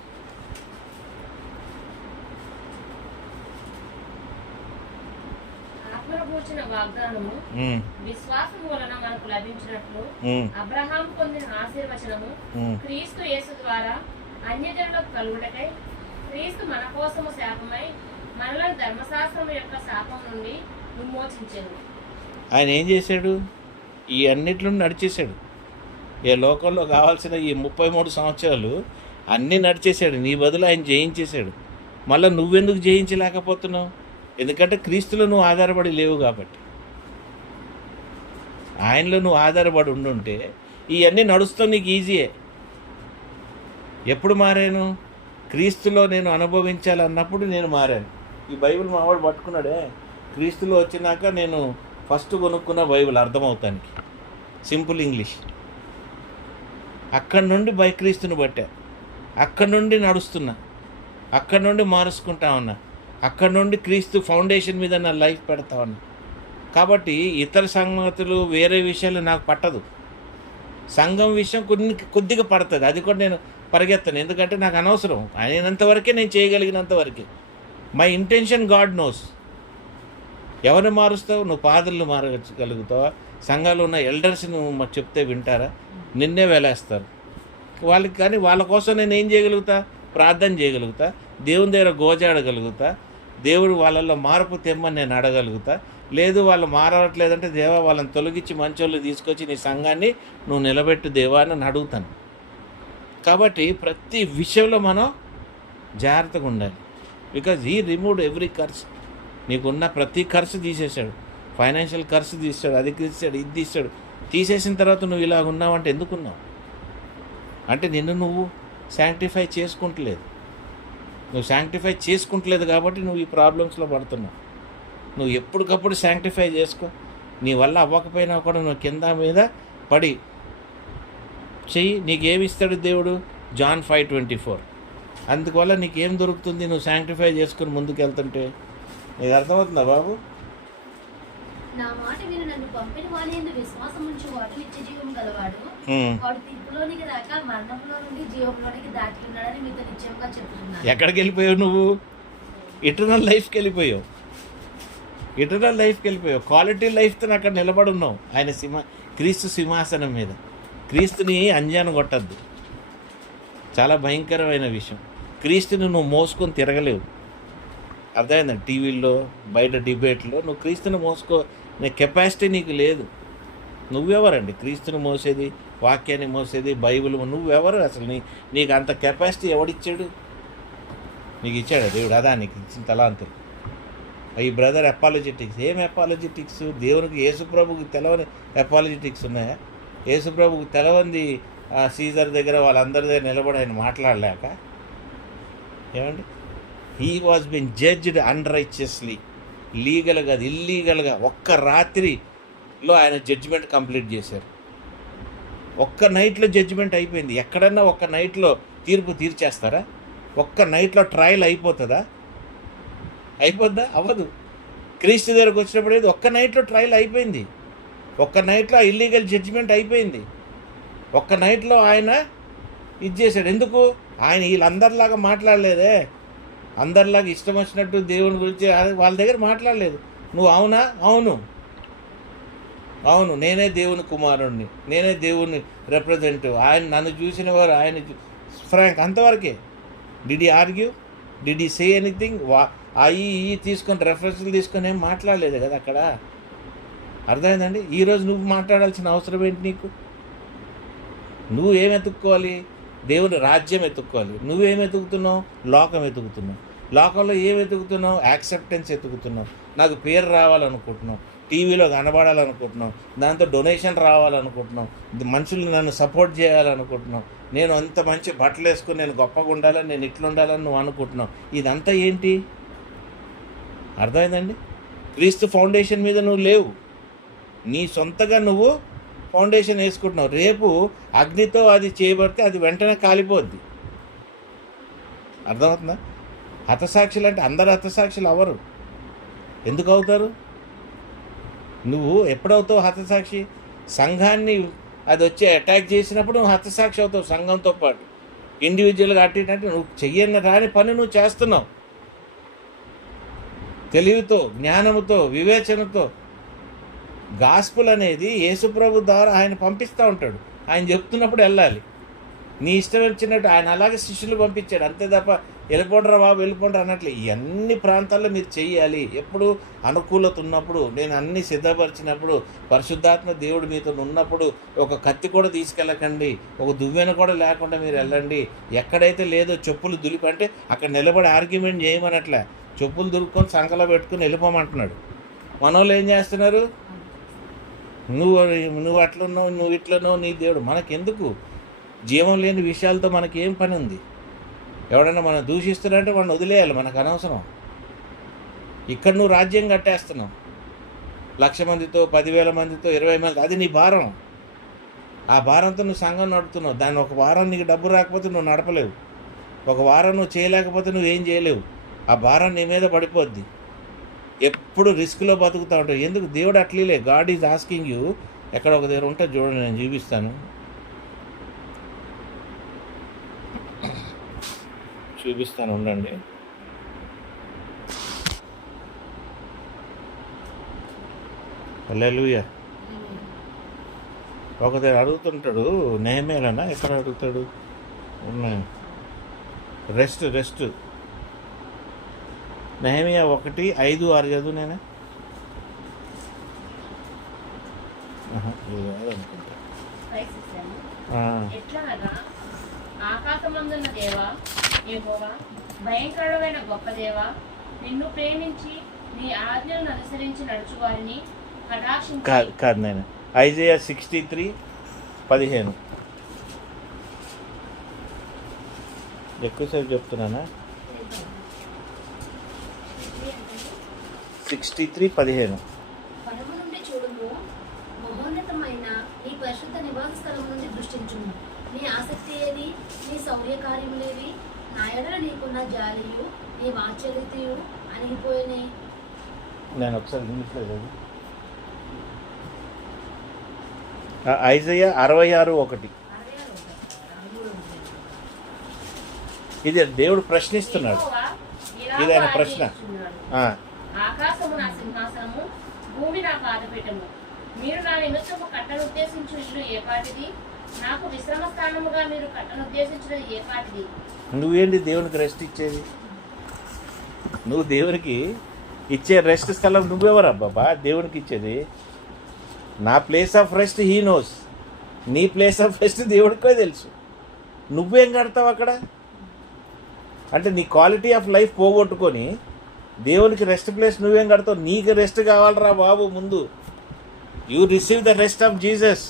ఆత్మను వాగ్దానము విశ్వాసం వలన మనకు లభించినట్లు అబ్రహాము పొందిన ఆశీర్వచనము క్రీస్తు యేసు ద్వారా అన్యజనులకు కలుగుటకై క్రీస్తు మన కోసము శాపమై మనలను ధర్మశాస్త్రం యొక్క శాపం నుండి విమోచించెను. ఆయన ఏం చేశాడు? ఈ అన్నిట్లో నడిచేశాడు. ఏ లోకంలో కావాల్సిన ఈ 33 సంవత్సరాలు అన్నీ నడిచేశాడు. నీ బదులు ఆయన జయించేశాడు. మళ్ళీ నువ్వెందుకు జయించలేకపోతున్నావు? ఎందుకంటే క్రీస్తులో నువ్వు ఆధారపడి లేవు కాబట్టి. ఆయనలో నువ్వు ఆధారపడి ఉండుంటే ఇవన్నీ నడుస్తావు, నీకు ఈజీయే. ఎప్పుడు మారాను? క్రీస్తులో నేను అనుభవించాలన్నప్పుడు నేను మారాను. ఈ బైబిల్ మావాడు పట్టుకున్నాడే, క్రీస్తులో వచ్చినాక నేను ఫస్ట్ కొనుక్కున్న బైబిల్ అర్థమవుతానికి, సింపుల్ ఇంగ్లీష్. అక్కడి నుండి క్రీస్తుని పట్టా, అక్కడి నుండి నడుస్తున్నా, అక్కడి నుండి మారుసుకుంటా ఉన్నా, అక్కడి నుండి క్రీస్తు ఫౌండేషన్ మీద నా లైఫ్ పెడతా ఉన్నా. కాబట్టి ఇతర సంగతులు వేరే విషయాలు నాకు పట్టదు. సంఘం విషయం కొద్దిగా పడుతుంది, అది కూడా నేను పరిగెత్తాను, ఎందుకంటే నాకు అనవసరం. అయినంతవరకే నేను చేయగలిగినంతవరకే. My intention God knows. ఎవరిని మారుస్తావు? నువ్వు పాదర్లు మారగలుగుతావా? సంఘాలు ఉన్న ఎల్డర్స్ నువ్వు చెప్తే వింటారా? నిన్నే వేలేస్తారు వాళ్ళకి. కానీ వాళ్ళ కోసం నేను ఏం చేయగలుగుతా? ప్రార్థన చేయగలుగుతా, దేవుని దగ్గర గోజాడగలుగుతా, దేవుడు వాళ్ళల్లో మార్పు తెమ్మని నేను అడగలుగుతా. లేదు వాళ్ళు మారట్లేదంటే దేవా వాళ్ళని తొలగించి మంచోళ్ళు తీసుకొచ్చి నీ సంఘాన్ని నువ్వు నిలబెట్టు దేవా అని అడుగుతాను. కాబట్టి ప్రతి విషయంలో మనం జాగ్రత్తగా ఉండాలి. Because he removed every curse. నీకున్న ప్రతి ఖర్చు తీసేశాడు. ఫైనాన్షియల్ ఖర్చు తీసాడు, అది తీసాడు, ఇది తీసాడు. తీసేసిన తర్వాత నువ్వు ఇలా ఉన్నావంటే ఎందుకున్నావు? అంటే నిన్ను నువ్వు శాంక్టిఫై చేసుకుంటలేదు. నువ్వు శాంక్టిఫై చేసుకుంటలేదు కాబట్టి నువ్వు ఈ ప్రాబ్లమ్స్లో పడుతున్నావు. నువ్వు ఎప్పటికప్పుడు శాంక్టిఫై చేసుకో. నీ వల్ల అవ్వకపోయినా కూడా నువ్వు కింద మీద పడి చెయ్యి. నీకేమి ఇస్తాడు దేవుడు? జాన్ 5:24. అందువల్ల నీకేం దొరుకుతుంది నువ్వు శాంక్టిఫై చేసుకుని ముందుకు వెళ్తుంటే? నీకు అర్థమవుతుందా బాబు? నా మాట విని నన్ను పంపిన వాని యందు విశ్వాసం ఉంచి వాడు నిత్య జీవం గలవాడు. వాడు తీర్పులోనికి రాక మరణంలో నుండి జీవంలోనికి దాటి ఉన్నాడని మీతో నిశ్చయంగా చెప్తున్నాను. ఎక్కడికి వెళ్ళిపోయావు నువ్వు? ఇటర్నల్ లైఫ్కి వెళ్ళిపోయావు. ఇటర్నల్ లైఫ్కి వెళ్ళిపోయావు. క్వాలిటీ లైఫ్తో అక్కడ నిలబడి ఉన్నావు ఆయన క్రీస్తు సింహాసనం మీద. క్రీస్తుని అంజాను కొట్టద్దు, చాలా భయంకరమైన విషయం. క్రీస్తుని నువ్వు మోసుకొని తిరగలేవు. అర్థమైందండి? టీవీల్లో బయట డిబేట్లో నువ్వు క్రీస్తుని మోసుకో కెపాసిటీ నీకు లేదు. నువ్వెవరండి క్రీస్తుని మోసేది? వాక్యాన్ని మోసేది, బైబిల్ నువ్వెవరు అసలు? నీకు అంత కెపాసిటీ ఎవడిచ్చాడు? నీకు ఇచ్చాడు దేవుడు, అదా నీకు ఇచ్చిన తలాంతులు. ఈ బ్రదర్ అపాలజెటిక్స్, ఏం అపాలజెటిక్స్? దేవునికి యేసుప్రభుకి తెలవని అపాలజెటిక్స్ ఉన్నాయా? యేసుప్రభుకి తెలవంది సీజర్ దగ్గర వాళ్ళందరి దగ్గర నిలబడి ఆయన మాట్లాడలేక ఏమండి? హీ వాజ్ బీన్ జడ్జ్డ్ అన్రైచియస్లీ, లీగల్గా అది ఇల్లీగల్గా ఒక్క రాత్రిలో ఆయన జడ్జిమెంట్ కంప్లీట్ చేశారు. ఒక్క నైట్లో జడ్జిమెంట్ అయిపోయింది. ఎక్కడన్నా ఒక్క నైట్లో తీర్పు తీర్చేస్తారా? ఒక్క నైట్లో ట్రయల్ అయిపోతుందా? అయిపోద్దా? అవ్వదు. క్రీస్తు దగ్గరకు వచ్చినప్పుడు ఒక్క నైట్లో ట్రయల్ అయిపోయింది. ఒక్క నైట్లో ఇల్లీగల్ జడ్జిమెంట్ అయిపోయింది. ఒక్క నైట్లో ఆయన ఇది చేశాడు. ఎందుకు? ఆయన వీళ్ళందరిలాగా మాట్లాడలేదే, అందరిలాగా ఇష్టం వచ్చినట్టు దేవుని గురించి వాళ్ళ దగ్గర మాట్లాడలేదు. నువ్వు అవునా? అవును నేనే దేవుని కుమారుణ్ణి, నేనే దేవుని రిప్రజెంటేటివ్, ఆయన నన్ను చూసిన వారు ఆయన ఫ్రాంక్, అంతవరకే. Did he argue? Did he say anything? ఈ తీసుకొని రెఫరెన్స్లు తీసుకొని ఏం మాట్లాడలేదు కదా అక్కడ. అర్థమైందండి? ఈరోజు నువ్వు మాట్లాడాల్సిన అవసరం ఏంటి నీకు? నువ్వు ఏం ఎత్తుక్కోవాలి? దేవుని రాజ్యం ఎత్తుక్కోవాలి. నువ్వేం ఎత్తుకుతున్నావు? లోకం ఎత్తుకుతున్నావు. లోకంలో ఏం ఎత్తుకుతున్నావు? యాక్సెప్టెన్స్ ఎత్తుకుతున్నావు. నాకు పేరు రావాలనుకుంటున్నావు, టీవీలో కనబడాలనుకుంటున్నావు, దాంతో డొనేషన్ రావాలనుకుంటున్నావు, మనుషులు నన్ను సపోర్ట్ చేయాలనుకుంటున్నావు, నేను అంత మంచి బట్టలు వేసుకుని నేను గొప్పగా ఉండాలని, నేను ఇట్లా ఉండాలని నువ్వు అనుకుంటున్నావు. ఇదంతా ఏంటి? అర్థమైందండి? క్రీస్తు ఫౌండేషన్ మీద నువ్వు లేవు, నీ సొంతగా నువ్వు ఫౌండేషన్ వేసుకుంటున్నావు. రేపు అగ్నితో అది చేయబడితే అది వెంటనే కాలిపోద్ది. అర్థమవుతుందా? హతసాక్షులు అంటే అందరు హతసాక్షులు అవ్వరు. ఎందుకు అవుతారు? నువ్వు ఎప్పుడవుతావు హతసాక్షి? సంఘాన్ని అది వచ్చి అటాక్ చేసినప్పుడు నువ్వు హతసాక్షి అవుతావు సంఘంతో పాటు. ఇండివిజువల్గా అట్టినట్టు నువ్వు చెయ్యని రాని పని నువ్వు చేస్తున్నావు. తెలివితో, జ్ఞానంతో, వివేచనతో. గాస్పుల్ అనేది యేసుప్రభు ద్వారా ఆయన పంపిస్తూ ఉంటాడు. ఆయన చెప్తున్నప్పుడు వెళ్ళాలి. నీ ఇష్టం వచ్చినట్టు ఆయన అలాగే శిష్యులు పంపించాడు. అంతే తప్ప వెళ్ళిపోండ్రా బాబు వెళ్ళిపోండ్రా అన్నట్లు. ఇవన్నీ ప్రాంతాల్లో మీరు చెయ్యాలి. ఎప్పుడు అనుకూలత ఉన్నప్పుడు, నేను అన్నీ సిద్ధపరిచినప్పుడు, పరిశుద్ధాత్మ దేవుడు మీతో ఉన్నప్పుడు. ఒక కత్తి కూడా తీసుకెళ్ళకండి, ఒక దువ్వెన కూడా లేకుండా మీరు వెళ్ళండి. ఎక్కడైతే లేదో చెప్పులు దులిపంటే అక్కడ నిలబడి ఆర్గ్యుమెంట్ చేయమనట్లే. చెప్పులు దులుపుకొని సంకలో పెట్టుకుని వెళ్ళిపోమంటున్నాడు. మనోళ్ళు ఏం చేస్తున్నారు? నువ్వు అట్లున్నావు, నువ్వు ఇట్లున్నావు, నీ దేవుడు. మనకెందుకు? జీవం లేని విషయాలతో మనకేం పని ఉంది? ఎవడన్నా మనం దూషిస్తున్నారంటే వాడిని వదిలేయాలి, మనకు అనవసరం. ఇక్కడ నువ్వు రాజ్యం కట్టేస్తున్నావు 1,00,000 మందితో, 10,000 మందితో, 20 మంది. అది నీ భారం. ఆ భారంతో నువ్వు సంఘం నడుపుతున్నావు. దాన్ని ఒక వారం నీకు డబ్బు రాకపోతే నువ్వు నడపలేవు. ఒక వారం నువ్వు చేయలేకపోతే నువ్వేం చేయలేవు. ఆ భారం నీ మీద పడిపోద్ది. ఎప్పుడు రిస్క్లో బతుకుతూ ఉంటావు. ఎందుకు? దేవుడు అట్లీలే. God is asking you. ఎక్కడ ఒక దగ్గర ఉంటే చూడండి, నేను చూపిస్తాను. ఉండండి. హల్లెలూయా. ఒక దగ్గర అడుగుతుంటాడు, నెహెమ్యాలోనా ఎక్కడ అడుగుతాడు? రెస్ట్ నెహెమ్యా 1:5-6 చదువు. నేనే అనుకుంటా. ఎట్లనగా ఆకాశమందున్న దేవా యెహోవా, భయంకరమైన గొప్ప దేవా, నిన్ను ప్రేమించి నీ ఆజ్ఞలను అనుసరించి నడుచువారిని కటాక్షించి. కాదు నేను ఐజయా 63:15 ఎక్కువసేపు చెప్తున్నానా? 63:15 పరము నుండి చూడుము, మహోన్నతమైన నీ పరిశుద్ధ నివాస స్థలం నుండి దృష్టించుము. నీ ఆసక్తి ఏది? నీ శౌర్య కార్యములేవి? నా ఎడల నీకున్న జాలియు నీ వాత్సల్యతయు అణిగిపోయినే. నేను ఒకసారి ఇంగ్లీష్లో చదివి. ఐజయా 66:1. ఇది దేవుడు ప్రశ్నిస్తున్నాడు. ఇది ఆయన ప్రశ్న. ఆకాశము నా సింహాసనము, భూమి నా పాదపీఠము. మీరు నా నిమిత్తము కట్టనుద్దేశించు ఇల్లు ఏ పాటిది? నాకు విశ్రమ స్థానముగా మీరు కట్టనుద్దేశించినది ఏ పాటిది? నువ్వేంటి దేవునికి రెస్ట్ ఇచ్చేది? నువ్వు దేవునికి ఇచ్చే రెస్ట్ స్థలం నువ్వెవరా బాబా దేవునికి ఇచ్చేది? నా place of rest he knows. నీ ప్లేస్ ఆఫ్ రెస్ట్ దేవుడికే తెలుసు. నువ్వేం కడతావు అక్కడ? అంటే నీ క్వాలిటీ ఆఫ్ లైఫ్ పోగొట్టుకొని దేవునికి రెస్ట్ ప్లేస్ నువ్వేం కడతావు? నీకు రెస్ట్ కావాలరా బాబు ముందు. You receive the rest of Jesus,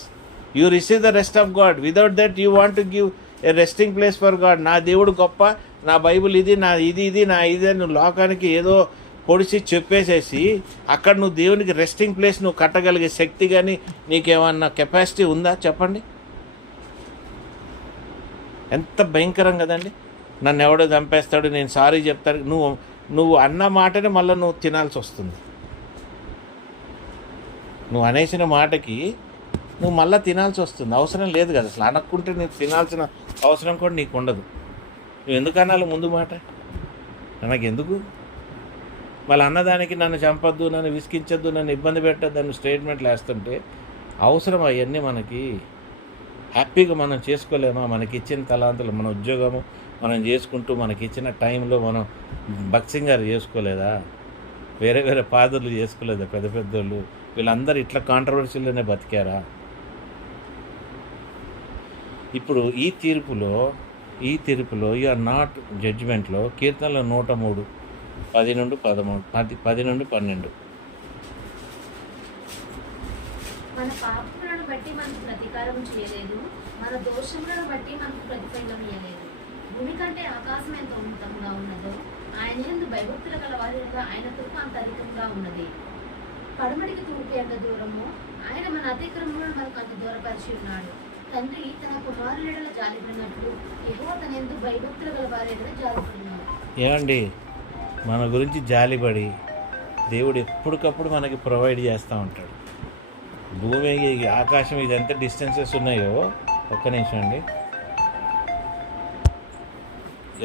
you receive the rest of God. Without that you want to give a resting place for God. నా దేవుడు గొప్ప, నా బైబిల్ ఇది, నా ఇది నా ఇది నువ్వు లోకానికి ఏదో పొడిచి చెప్పేసేసి అక్కడ నువ్వు దేవునికి రెస్టింగ్ ప్లేస్ నువ్వు కట్టగలిగే శక్తి కానీ నీకేమన్నా కెపాసిటీ ఉందా చెప్పండి? ఎంత భయంకరం కదండి. నన్ను ఎవడో చంపేస్తాడు, నేను సారీ చెప్తాను, నువ్వు అన్న మాటని మళ్ళీ నువ్వు తినాల్సి వస్తుంది. నువ్వు అనేసిన మాటకి నువ్వు మళ్ళీ తినాల్సి వస్తుంది. అవసరం లేదు కదా అసలు. అనక్కుంటే నీకు తినాల్సిన అవసరం కూడా నీకు ఉండదు. నువ్వు ఎందుకు అనాలి ముందు మాట? నాకెందుకు? వాళ్ళు అన్నదానికి నన్ను చంపొద్దు, నన్ను విసిగించొద్దు, నన్ను ఇబ్బంది పెట్టద్దు అని స్టేట్మెంట్లు వేస్తుంటే అవసరం అవన్నీ మనకి? హ్యాపీగా మనం చేసుకోలేమా? మనకి ఇచ్చిన తలాంతులు, మన ఉద్యోగము మనం చేసుకుంటూ మనకి ఇచ్చిన టైంలో మనం భక్సింగ్ గారు చేసుకోలేదా? వేరే వేరే పాదర్లు చేసుకోలేదా? పెద్ద పెద్దోళ్ళు వీళ్ళందరూ ఇట్లా కాంట్రవర్సీలోనే బతికారా? ఇప్పుడు ఈ తీర్పులో యు ఆర్ నాట్ జడ్జిమెంట్లో కీర్తనలో 103 10 నుండి 12. మన పాపములను బట్టి మనకు ప్రతీకారం చేయలేదు, మన దోషములను బట్టి మనకు ప్రతిఫలం ఇయ్యలేదు. భూమి కంటే ఆకాశం ఎంత ఉన్నతంగా ఉన్నదో ఆయన యందు భయభక్తులు గల వారి యొక్క ఆయన కృప అంత అధికంగా ఉన్నది. పడమటికి తూర్పు ఎంత దూరమో ఆయన మన అతిక్రమములను మనకు అంత దూరపరిచి ఉన్నాడు. తండ్రి తన కుమారుల ఎడల జాలిపడినట్లు యెహోవా తన యందు భయభక్తులు గల వారి ఎడల జాలిపడినాడు. ఏమండి, మన గురించి జాలిపడి దేవుడు ఎప్పటికప్పుడు మనకి ప్రొవైడ్ చేస్తూ ఉంటాడు. భూమి ఆకాశం ఇది ఎంత డిస్టెన్సెస్ ఉన్నాయో, ఒక్క నిమిషం అండి,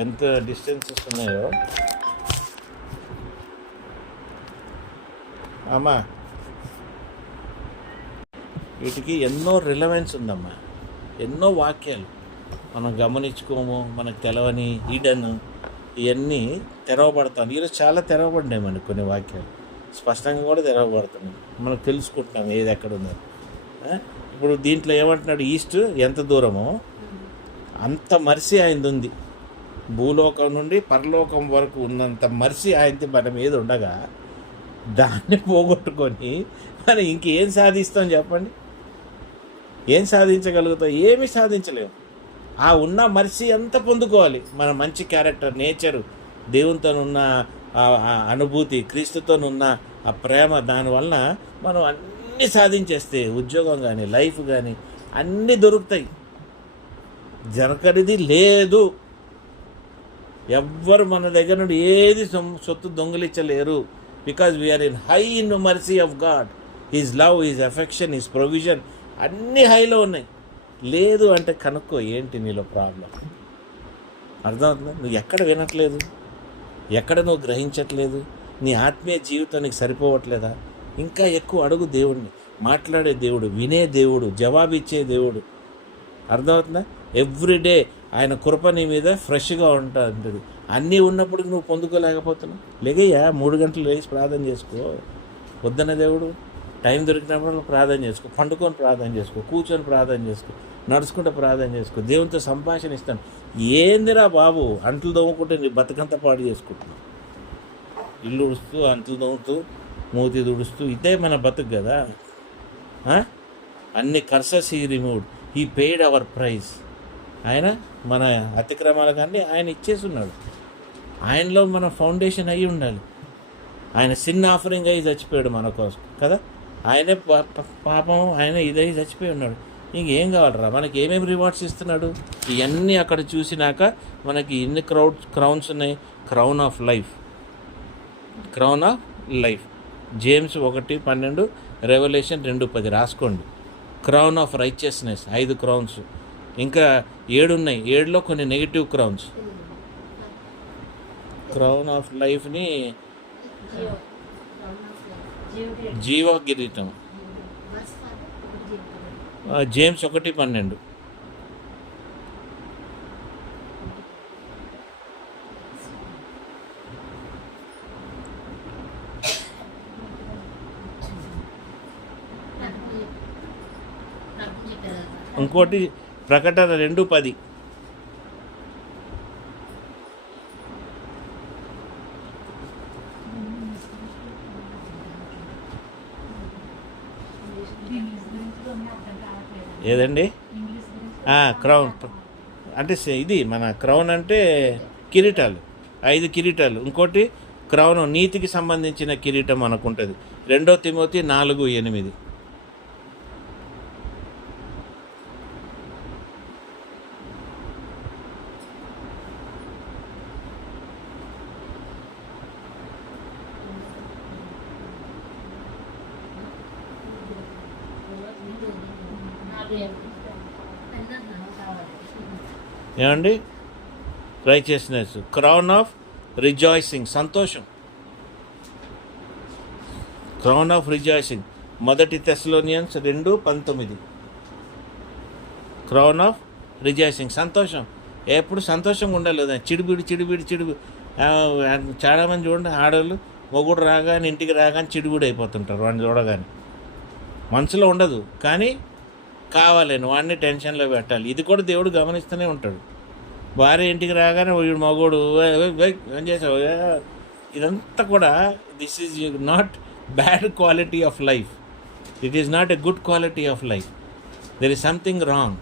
ఎంత డిస్టెన్సెస్ ఉన్నాయో అమ్మా, వీటికి ఎన్నో రిలవెన్స్ ఉందమ్మా. ఎన్నో వాక్యాలు మనం గమనించుకోము, మనకు తెలవని ఈడన్ ఇవన్నీ తెరవబడతాను. ఈరోజు చాలా తెరవబడినాయి మనకు కొన్ని వాక్యాలు, స్పష్టంగా కూడా తెరవబడుతున్నాయి. మనకు తెలుసుకుంటున్నాం ఏది ఎక్కడ ఉందో. ఇప్పుడు దీంట్లో ఏమంటున్నాడు? ఈస్ట్ ఎంత దూరమో అంత మర్సీ ఆయనది ఉంది. భూలోకం నుండి పరలోకం వరకు ఉన్నంత మర్సీ ఆయనది మన మీద ఉండగా దాన్ని పోగొట్టుకొని మనం ఇంకేం సాధిస్తాం చెప్పండి? ఏం సాధించగలుగుతాం? ఏమీ సాధించలేము. ఆ ఉన్న మర్సీ అంతా పొందుకోవాలి. మన మంచి క్యారెక్టర్, నేచరు, దేవునితోనున్న అనుభూతి, క్రీస్తుతోనున్న ఆ ప్రేమ, దానివల్ల మనం అన్నీ సాధించేస్తే ఉద్యోగం కానీ లైఫ్ కానీ అన్నీ దొరుకుతాయి. జరగనిది లేదు. ఎవ్వరు మన దగ్గర నుండి ఏది సొత్తు దొంగిలించలేరు. Because we are in high in mercy of God. His love, his affection, his provision అన్నీ హైలో ఉన్నాయి. లేదు అంటే కనుక్కో ఏంటి నీలో ప్రాబ్లం. అర్థమవుతుందా? నువ్వు ఎక్కడ వినట్లేదు, ఎక్కడ నువ్వు గ్రహించట్లేదు, నీ ఆత్మీయ జీవితానికి సరిపోవట్లేదా? ఇంకా ఎక్కువ అడుగు దేవుడిని. మాట్లాడే దేవుడు, వినే దేవుడు, జవాబిచ్చే దేవుడు. అర్థమవుతుందా? ఎవ్రీడే ఆయన కృప నీ మీద ఫ్రెష్గా ఉంటుంది. అన్నీ ఉన్నప్పుడు నువ్వు పొందుకోలేకపోతున్నావు. లేగయ్యా, 3 గంటలు లేచి ప్రార్థన చేసుకో. వద్దన్న దేవుడు టైం దొరికినప్పుడు ప్రార్థన చేసుకో, పండుకొని ప్రార్థన చేసుకో, కూర్చొని ప్రార్థన చేసుకో, నడుచుకుంటూ ప్రార్థన చేసుకో, దేవునితో సంభాషణ ఇస్తాను. ఏందిరా బాబు, అంట్లు తోముకుంటే నీ బతుకంతా పాడు చేసుకుంటున్నావు. ఇల్లు ఉడుస్తూ, అంట్లు తోముతూ, మూతి తుడుస్తూ, ఇదే మన బతుకు కదా. అన్ని curses he removed, he paid our price. ఆయన మన అతిక్రమాలు కానీ ఆయన ఇచ్చేస్తున్నాడు. ఆయనలో మన ఫౌండేషన్ అయ్యి ఉండాలి. ఆయన సిన్ ఆఫరింగ్ అయ్యి చచ్చిపోయాడు మన కోసం కదా. ఆయనే పాపం, ఆయన ఇదై చచ్చిపోయి ఉన్నాడు. ఇంకేం కావాలరా? మనకి ఏమేమి రివార్డ్స్ ఇస్తున్నాడు? ఇవన్నీ అక్కడ చూసినాక మనకి ఎన్ని క్రౌన్స్ ఉన్నాయి? Crown of life, crown of life. James 1:12, revolution 2:10 రాసుకోండి. Crown of righteousness 5 crowns. ఇంకా 7 ఉన్నాయి. 7లో కొన్ని నెగిటివ్ క్రౌన్స్. క్రౌన్ ఆఫ్ లైఫ్ని జీవ కిరీటం. జేమ్స్ 1:12. ఇంకోటి ప్రకటన 2:10. ఏదండి? క్రౌన్ అంటే ఇది మన క్రౌన్ అంటే కిరీటాలు, 5 కిరీటాలు. ఇంకోటి క్రౌన్ నీతికి సంబంధించిన కిరీటం మనకు ఉంటుంది. 2 తిమోతి 4:8. ఏమండి? రైచియస్నెస్, క్రౌన్ ఆఫ్ రిజాయిసింగ్, సంతోషం. Crown of rejoicing 1 Thessalonians 2:19. Crown of rejoicing, సంతోషం. ఎప్పుడు సంతోషంగా ఉండాలి. చిడుబిడి చాలామంది చూడండి, ఆడవాళ్ళు మొగుడు రాగానే ఇంటికి రాగానే చిడుబిడి అయిపోతుంటారు వాడిని చూడగానే. మనసులో ఉండదు కానీ కావాలని వాడిని టెన్షన్లో పెట్టాలి. ఇది కూడా దేవుడు గమనిస్తూనే ఉంటాడు. భార్య ఇంటికి రాగానే వీడు మగోడు ఏం చేసావు, ఇదంతా కూడా this is not bad quality of life. It is not a good quality of life. There is something wrong.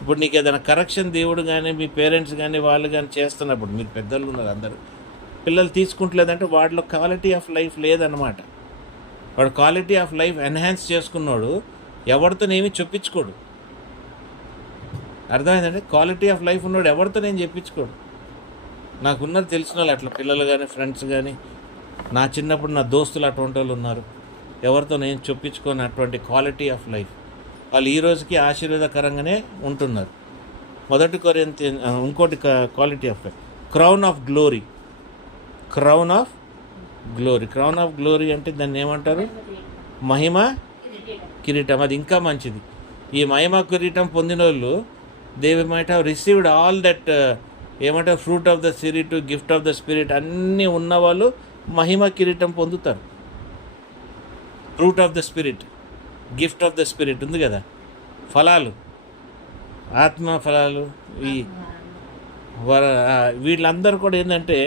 ఇప్పుడు నీకు ఏదైనా కరెక్షన్ దేవుడు కానీ మీ పేరెంట్స్ కానీ వాళ్ళు కానీ చేస్తున్నప్పుడు, మీరు పెద్దలు ఉన్నారు అందరూ, పిల్లలు తీసుకుంటలేదంటే వాడిలో క్వాలిటీ ఆఫ్ లైఫ్ లేదన్నమాట. వాడు క్వాలిటీ ఆఫ్ లైఫ్ ఎన్హాన్స్ చేసుకున్నాడు, ఎవరితోనేమి చెప్పించుకోడు. అర్థమైందండి? క్వాలిటీ ఆఫ్ లైఫ్ ఉన్నాడు ఎవరితో నేను చెప్పించుకోడు. నాకున్నది తెలిసిన వాళ్ళు అట్లా, పిల్లలు కానీ ఫ్రెండ్స్ కానీ, నా చిన్నప్పుడు నా దోస్తులు అటువంటి వాళ్ళు ఉన్నారు. ఎవరితో నేను చెప్పించుకొని అటువంటి క్వాలిటీ ఆఫ్ లైఫ్ వాళ్ళు ఈ రోజుకి ఆశీర్వాదకరంగానే ఉంటున్నారు. 1 Corinthians ఇంకోటి quality of life, crown of glory. Crown of glory అంటే దాన్ని ఏమంటారు? మహిమ కిరీటం. అది ఇంకా మంచిది. ఈ మహిమ కిరీటం పొందిన వాళ్ళు they might have received all that ఏమంటారు, fruit of the spirit, gift of the spirit అన్నీ ఉన్నవాళ్ళు మహిమ కిరీటం పొందుతారు. Fruit of the spirit, gift of the spirit ఉంది కదా, ఫలాలు, ఆత్మ ఫలాలు. వీళ్ళందరూ కూడా ఏంటంటే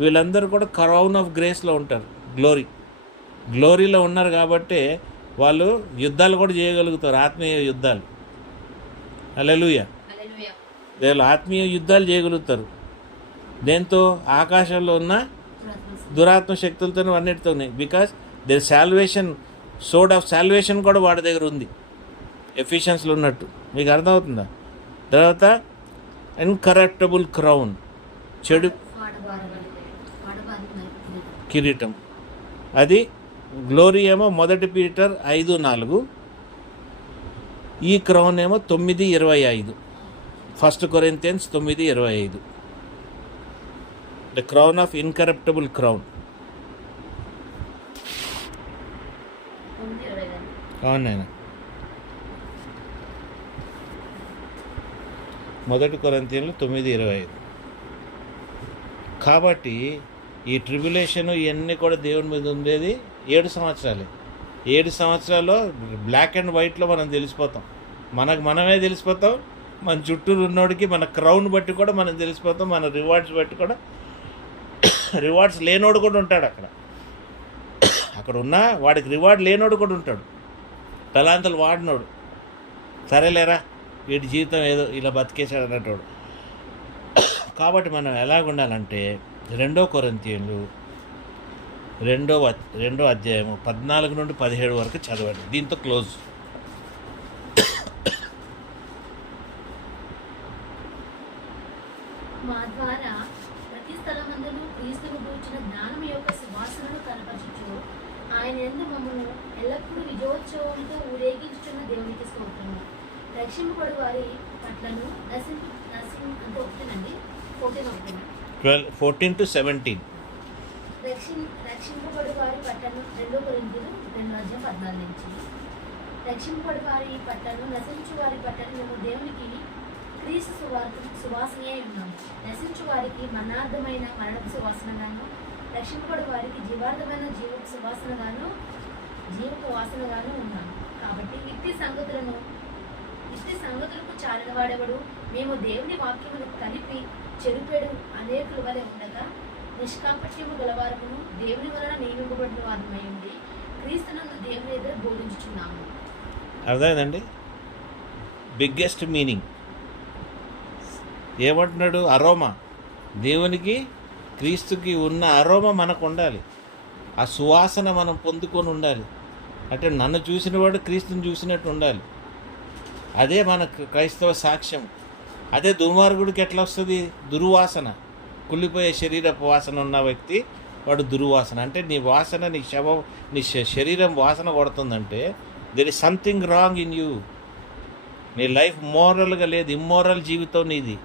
వీళ్ళందరూ కూడా క్రౌన్ ఆఫ్ గ్రేస్లో ఉంటారు. గ్లోరీలో ఉన్నారు కాబట్టి వాళ్ళు యుద్ధాలు కూడా చేయగలుగుతారు, ఆత్మీయ యుద్ధాలు. హల్లెలూయా. వీళ్ళు ఆత్మీయ యుద్ధాలు చేయగలుగుతారు. దేంతో? ఆకాశంలో ఉన్న దురాత్మ శక్తులతో అన్నిటితోనే. Because there salvation, sword of salvation కూడా వాడి దగ్గర ఉంది, ఎఫిషియన్స్లో ఉన్నట్టు. మీకు అర్థమవుతుందా? తర్వాత ఇన్కరప్టబుల్ క్రౌన్, చెడు కిరీటం. అది గ్లోరీ ఏమో 1 Peter 5:4. ఈ క్రౌన్ ఏమో 9:25. 1 Corinthians 9:25. The crown of incorruptible crown. అవునైనా 1 Corinthians 9:25. కాబట్టి ఈ ట్రిబ్యులేషన్ ఇవన్నీ కూడా దేవుని మీద ఉండేది 7 సంవత్సరాలే. 7 సంవత్సరాల్లో బ్లాక్ అండ్ వైట్లో మనం తెలిసిపోతాం. మనమే తెలిసిపోతాం, మన చుట్టూ ఉన్నోడికి మన క్రౌన్ బట్టి కూడా మనం తెలిసిపోతాం, మన రివార్డ్స్ బట్టి కూడా. రివార్డ్స్ లేనోడు కూడా ఉంటాడు అక్కడ ఉన్న వాడికి రివార్డ్ లేనోడు కూడా ఉంటాడు, తలాంతలు వాడినోడు. సరేలేరా వీడి జీవితం ఏదో ఇలా బతికేశాడు అన్నట్టు. కాబట్టి మనం ఎలాగ ఉండాలంటే 2 కొరింథీయులు 2వ అధ్యాయము 14 నుండి 17 వరకు చదవండి. దీంతో క్లోజ్. మా ద్వారా ప్రతి స్థలమందును క్రీస్తును గూర్చిన జ్ఞానం యొక్క సువాసనను కనపరచుచు ఆయన యందు మమ్మను ఎల్లప్పుడూ విజయోత్సవంతో ఊరేగించుచున్న దేవునికి స్తోత్రము. రక్షింపబడు వారి పట్లను అంటే ఒకటేనండి 14 to 17. రక్షింపబడు వారి పట్లను 2 కొరింథీయులు 2:14 నుంచి. రక్షింపబడు వారి పట్లను నశించు వారి పట్లను మేము దేవునికి క్రీస్తు సువాసనే ఉన్నాము. నశించు వారికి మరణార్థమైన మరణపు సువాసనగాను, రక్షింపబడు వారికి జీవార్థమైన జీవపు వాసనగాను ఉన్నాము. కాబట్టి ఇట్టి సంగతులను ఇట్టి సంగతులకు చాలిన వాడెవడు? మేము దేవుని వాక్యమును కలిపి చెరుపేడు అనేకుల వలె ఉండగా నిష్కాపట్యము గలవారమును దేవుని వలన నియమింపబడిన వారమై ఉండి క్రీస్తునందు దేవుని ఎదురు బోధించుచున్నాము. అర్థమైందండి? బిగ్గెస్ట్ మీనింగ్ ఏమంటున్నాడు? అరోమా, దేవునికి క్రీస్తుకి ఉన్న అరోమా మనకు ఉండాలి. ఆ సువాసన మనం పొందుకొని ఉండాలి. అంటే నన్ను చూసినవాడు క్రీస్తుని చూసినట్టు ఉండాలి. అదే మన క్రైస్తవ సాక్ష్యం. అదే దుర్మార్గుడికి ఎట్లా వస్తుంది? దుర్వాసన, కుళ్ళిపోయే శరీరపు వాసన ఉన్న వ్యక్తి వాడు దుర్వాసన. అంటే నీ వాసన, నీ శవం, నీ శరీరం వాసన కొడుతుందంటే there is something wrong in you. నీ లైఫ్ మోరల్గా లేదు, ఇమ్మోరల్ జీవితం నీది.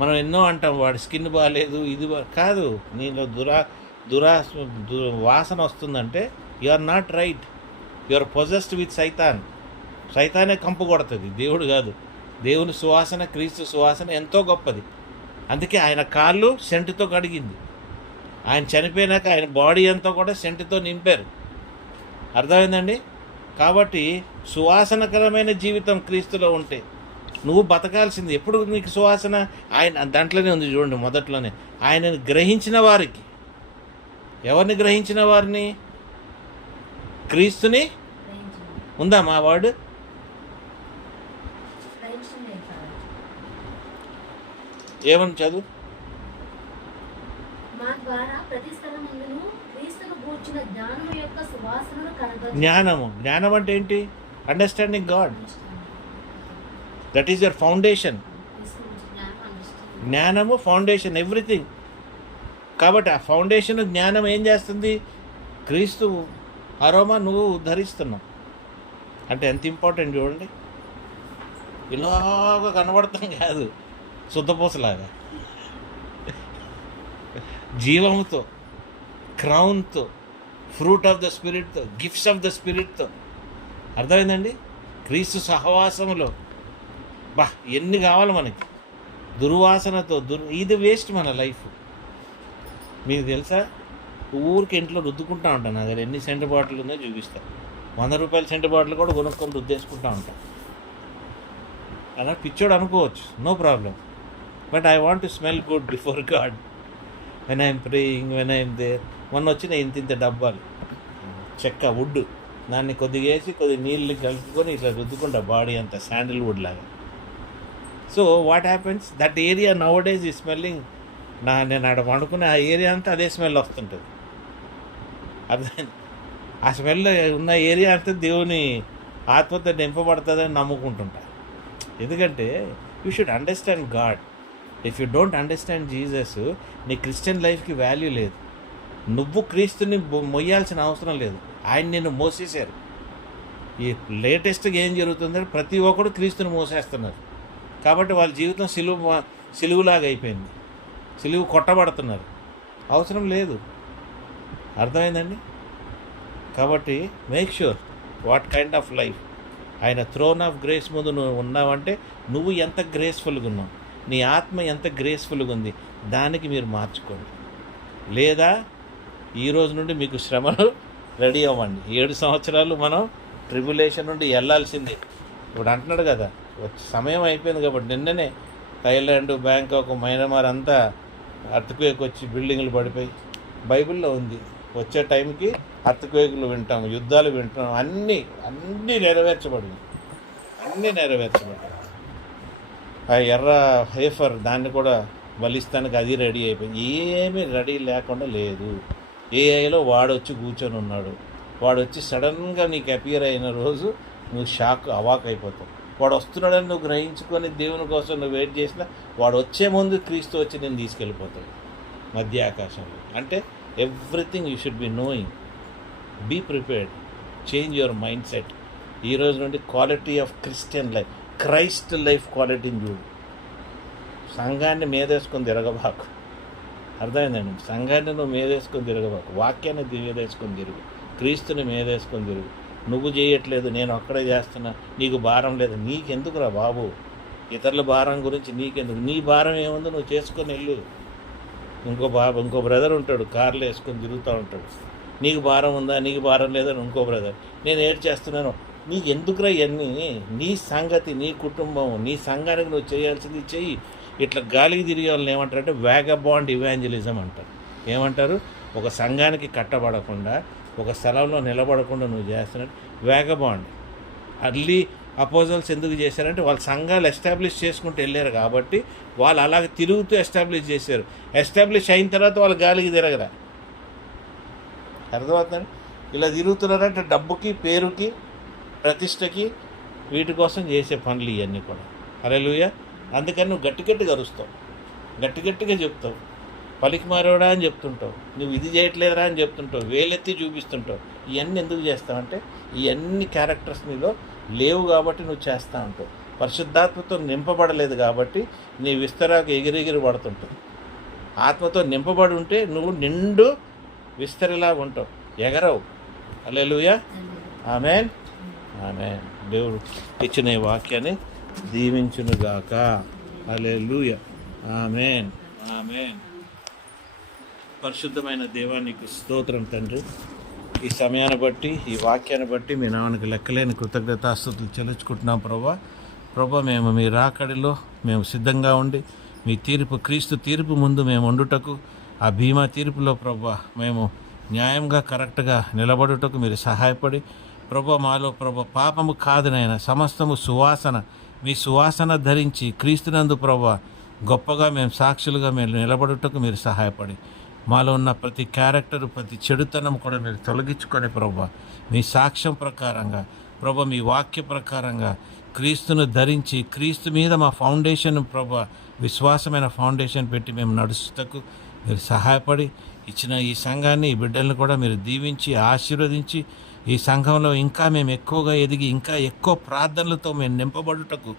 మనం ఎన్నో అంటాం, వాడి స్కిన్ బాగాలేదు, ఇది కాదు. నీలో వాసన వస్తుందంటే you are not right. You are possessed with సైతాన్. సైతానే కంపు కొడుతుంది, దేవుడు కాదు. దేవుని సువాసన, క్రీస్తు సువాసన ఎంతో గొప్పది. అందుకే ఆయన కాళ్ళు సెంటుతో కడిగింది. ఆయన చనిపోయినాక ఆయన బాడీ అంతా కూడా సెంటుతో నింపారు. అర్థమైందండి? కాబట్టి సువాసనకరమైన జీవితం క్రీస్తులో ఉంటే నువ్వు బతకాల్సింది. ఎప్పుడు నీకు సువాసన? ఆయన దాంట్లోనే ఉంది చూడండి, మొదట్లోనే. ఆయనను గ్రహించిన వారికి. ఎవరిని గ్రహించిన వారిని? క్రీస్తుని. ఉందా మా వాడు? ఏమని చదువు? మా ద్వారా ప్రతి స్థలమందును క్రీస్తును గూర్చిన జ్ఞానము యొక్క సువాసనను కనబరుచు. జ్ఞానం అంటే ఏంటి? Understanding God. That is your foundation. జ్ఞానము ఫౌండేషన్, ఎవ్రీథింగ్. కాబట్టి ఆ ఫౌండేషన్ జ్ఞానం ఏం చేస్తుంది? క్రీస్తు అరోమా నువ్వు ధరిస్తున్నావు. అంటే ఎంత ఇంపార్టెంట్ చూడండి. ఇలాగా కనబడతాం కాదు, శుద్ధపూసలాగా. జీవముతో, క్రౌన్తో, ఫ్రూట్ ఆఫ్ ద స్పిరిట్తో, గిఫ్ట్స్ ఆఫ్ ద స్పిరిట్తో. అర్థమైందండి? క్రీస్తు సహవాసములో ఎన్ని కావాలి మనకి. దుర్వాసనతో ఇది వేస్ట్ మన లైఫ్. మీకు తెలుసా? ఊరికి ఇంట్లో రుద్దుకుంటా ఉంటాను. నా దగ్గర ఎన్ని సెంటు బాటిల్ ఉందో చూపిస్తా. 100 రూపాయల సెంటు బాటిల్ కూడా కొనుక్కొని రుద్దేసుకుంటా ఉంటాను. అలా పిచ్చోడు అనుకోవచ్చు, no problem. But I want to smell good before God when I'm praying, when I'm there. మొన్న వచ్చిన ఇంత డబ్బాలు చెక్క, వుడ్, దాన్ని కొద్దిగా వేసి కొద్దిగా నీళ్ళు కలుపుకొని ఇట్లా రుద్దుకుంటా బాడీ అంతా, శాండిల్వుడ్ లాగా. So what happens? That area now days ఈ స్మెల్లింగ్. నేను ఆడ వండుకునే ఆ ఏరియా అంతా అదే స్మెల్ వస్తుంటుంది. అర్థం? ఆ స్మెల్ ఉన్న ఏరియా అంతా దేవుని ఆత్మతో నింపబడుతుందని నమ్ముకుంటుంటా. ఎందుకంటే you should understand God. If you don't understand Jesus, నీ క్రిస్టియన్ లైఫ్కి వాల్యూ లేదు. నువ్వు క్రీస్తుని మొయ్యాల్సిన అవసరం లేదు, ఆయన నిన్ను మోసేశారు. ఈ లేటెస్ట్గా ఏం జరుగుతుందంటే ప్రతి ఒక్కరు క్రీస్తుని మోసేస్తున్నారు. కాబట్టి వాళ్ళ జీవితం సిలువులాగా అయిపోయింది. సిలువు కొట్టబడుతున్నారు. అవసరం లేదు. అర్థమైందండి? కాబట్టి make sure what kind of life. ఆయన థ్రోన్ ఆఫ్ గ్రేస్ ముందు నువ్వు ఉన్నావంటే నువ్వు ఎంత గ్రేస్ఫుల్గా ఉన్నావు, నీ ఆత్మ ఎంత గ్రేస్ఫుల్గా ఉంది, దానికి మీరు మార్చుకోండి. లేదా ఈరోజు నుండి మీకు శ్రమలు రెడీ అవ్వండి. 7 సంవత్సరాలు మనం ట్రిబులేషన్ నుండి వెళ్ళాల్సిందే. ఇప్పుడు అంటున్నాడు కదా, సమయం అయిపోయింది. కాబట్టి నిన్ననే థాయిలాండ్, బ్యాంకాక్, మయన్మార్ అంతా అర్త్క్వేక్ వచ్చి బిల్డింగ్లు పడిపోయి, బైబిల్లో ఉంది. వచ్చే టైంకి అర్త్క్వేక్లు వింటాం, యుద్ధాలు వింటాం, అన్నీ నెరవేర్చబడింది. ఆ ఎర్ర హేఫర్ దాన్ని కూడా బలిస్తానికి అది రెడీ అయిపోయింది. ఏమీ రెడీ లేకుండా లేదు. ఏఐలో వాడొచ్చి కూర్చొని ఉన్నాడు. వాడొచ్చి సడన్గా నీకు అపియర్ అయిన రోజు నువ్వు అవాక్ అయిపోతావు. వాడు వస్తున్నాడని నువ్వు గ్రహించుకొని దేవుని కోసం నువ్వు వెయిట్ చేసినా వాడు వచ్చే ముందు క్రీస్తు వచ్చి నేను తీసుకెళ్ళిపోతాడు మధ్య ఆకాశంలో. అంటే everything you should be knowing. Be prepared. Change your mind set. ఈరోజు నుండి quality of Christian life, Christ life క్వాలిటీని చూడు. సంఘాన్ని మేదేసుకొని తిరగబాకు. అర్థమైందండి? సంఘాన్ని నువ్వు మేదేసుకొని తిరగబాకు. వాక్యాన్ని మేదేసుకొని తిరుగు. క్రీస్తుని మేదేసుకొని తిరుగు. నువ్వు చేయట్లేదు, నేను ఒక్కడే చేస్తున్నా, నీకు భారం లేదు. నీకెందుకురా బాబు? ఇతరుల భారం గురించి నీకెందుకు? నీ భారం ఏముందో నువ్వు చేసుకొని వెళ్ళు. ఇంకో బ్రదర్ ఉంటాడు, కార్లు వేసుకొని తిరుగుతూ ఉంటాడు. నీకు భారం ఉందా, నీకు భారం లేదని ఇంకో బ్రదర్. నేను ఏడ్ చేస్తున్నాను, నీకు ఎందుకురా ఇవన్నీ? నీ సంగతి, నీ కుటుంబం, నీ సంఘానికి నువ్వు చేయాల్సింది చెయ్యి. ఇట్లా గాలికి తిరిగే వాళ్ళని ఏమంటారంటే వ్యాగబాండ్ ఇవాంజలిజం అంటారు. ఏమంటారు? ఒక సంఘానికి కట్టబడకుండా, ఒక స్థలంలో నిలబడకుండా నువ్వు చేస్తున్నట్టు వ్యాగబాండ్. అర్లీ అపోజల్స్ ఎందుకు చేశారంటే వాళ్ళు సంఘాలు ఎస్టాబ్లిష్ చేసుకుంటూ వెళ్ళారు కాబట్టి వాళ్ళు అలాగే తిరుగుతూ ఎస్టాబ్లిష్ చేశారు. ఎస్టాబ్లిష్ అయిన తర్వాత వాళ్ళు గాలికి తిరగరా. అర్థమవుతుంది? ఇలా తిరుగుతున్నారంటే డబ్బుకి, పేరుకి, ప్రతిష్టకి, వీటి కోసం చేసే పనులు ఇవన్నీ కూడా. హల్లెలూయా. అందుకని నువ్వు గట్టిగా అరుస్తావు, గట్టిగా చెప్తావు, పలికి మారేవాడా అని చెప్తుంటావు, నువ్వు ఇది చేయట్లేదురా అని చెప్తుంటావు, వేలెత్తి చూపిస్తుంటావు. ఇవన్నీ ఎందుకు చేస్తావంటే ఇవన్నీ క్యారెక్టర్స్ నీలో లేవు కాబట్టి నువ్వు చేస్తూ ఉంటావు. పరిశుద్ధాత్మతో నింపబడలేదు కాబట్టి నీ విస్తరాకు ఎగిరెగిరి పడుతుంటావు. ఆత్మతో నింపబడి ఉంటే నువ్వు నిండు విస్తరిలా ఉంటావు, ఎగరవు. హల్లెలూయా. ఆమేన్, ఆమేన్. దేవుడు ఇచ్చిన ఈ వాక్యాన్ని దీవించునుగాక. హల్లెలూయా. ఆమేన్, ఆమేన్. పరిశుద్ధమైన దేవానికి స్తోత్రం తండ్రి. ఈ సమయాన్ని బట్టి, ఈ వాక్యాన్ని బట్టి మీ నామనికి లెక్కలేని కృతజ్ఞతాస్తుతులు చెల్లించుకుంటున్నాం ప్రభా. మేము మీ రాకడిలో మేము సిద్ధంగా ఉండి మీ తీర్పు, క్రీస్తు తీర్పు ముందు మేము ఉండుటకు, ఆ భీమా తీర్పులో ప్రభా మేము న్యాయంగా కరెక్ట్గా నిలబడుటకు మీరు సహాయపడి మాలో పాపము కాదు నాయన, సమస్తము సువాసన, మీ సువాసన ధరించి క్రీస్తునందు గొప్పగా మేము సాక్షులుగా మేము నిలబడుటకు మీరు సహాయపడి మాలో ఉన్న ప్రతి క్యారెక్టర్, ప్రతి చెడుతనం కూడా మీరు తొలగించుకొని మీ సాక్ష్యం ప్రకారంగా మీ వాక్య ప్రకారంగా క్రీస్తును ధరించి క్రీస్తు మీద మా ఫౌండేషన్ విశ్వాసమైన ఫౌండేషన్ పెట్టి మేము నడుచుటకు మీరు సహాయపడి ఇచ్చిన ఈ సంఘాన్ని, ఈ బిడ్డలను కూడా మీరు దీవించి ఆశీర్వదించి ఈ సంఘంలో ఇంకా మేము ఎక్కువగా ఎదిగి ఇంకా ఎక్కువ ప్రార్థనలతో మేము నింపబడుటకు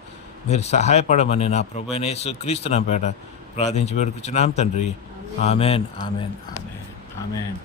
మీరు సహాయపడమని నా ప్రభువైన యేసు క్రీస్తు నామమున ప్రార్థించి వేడుకుచున్నాం తండ్రి. Amen, amen, amen, amen.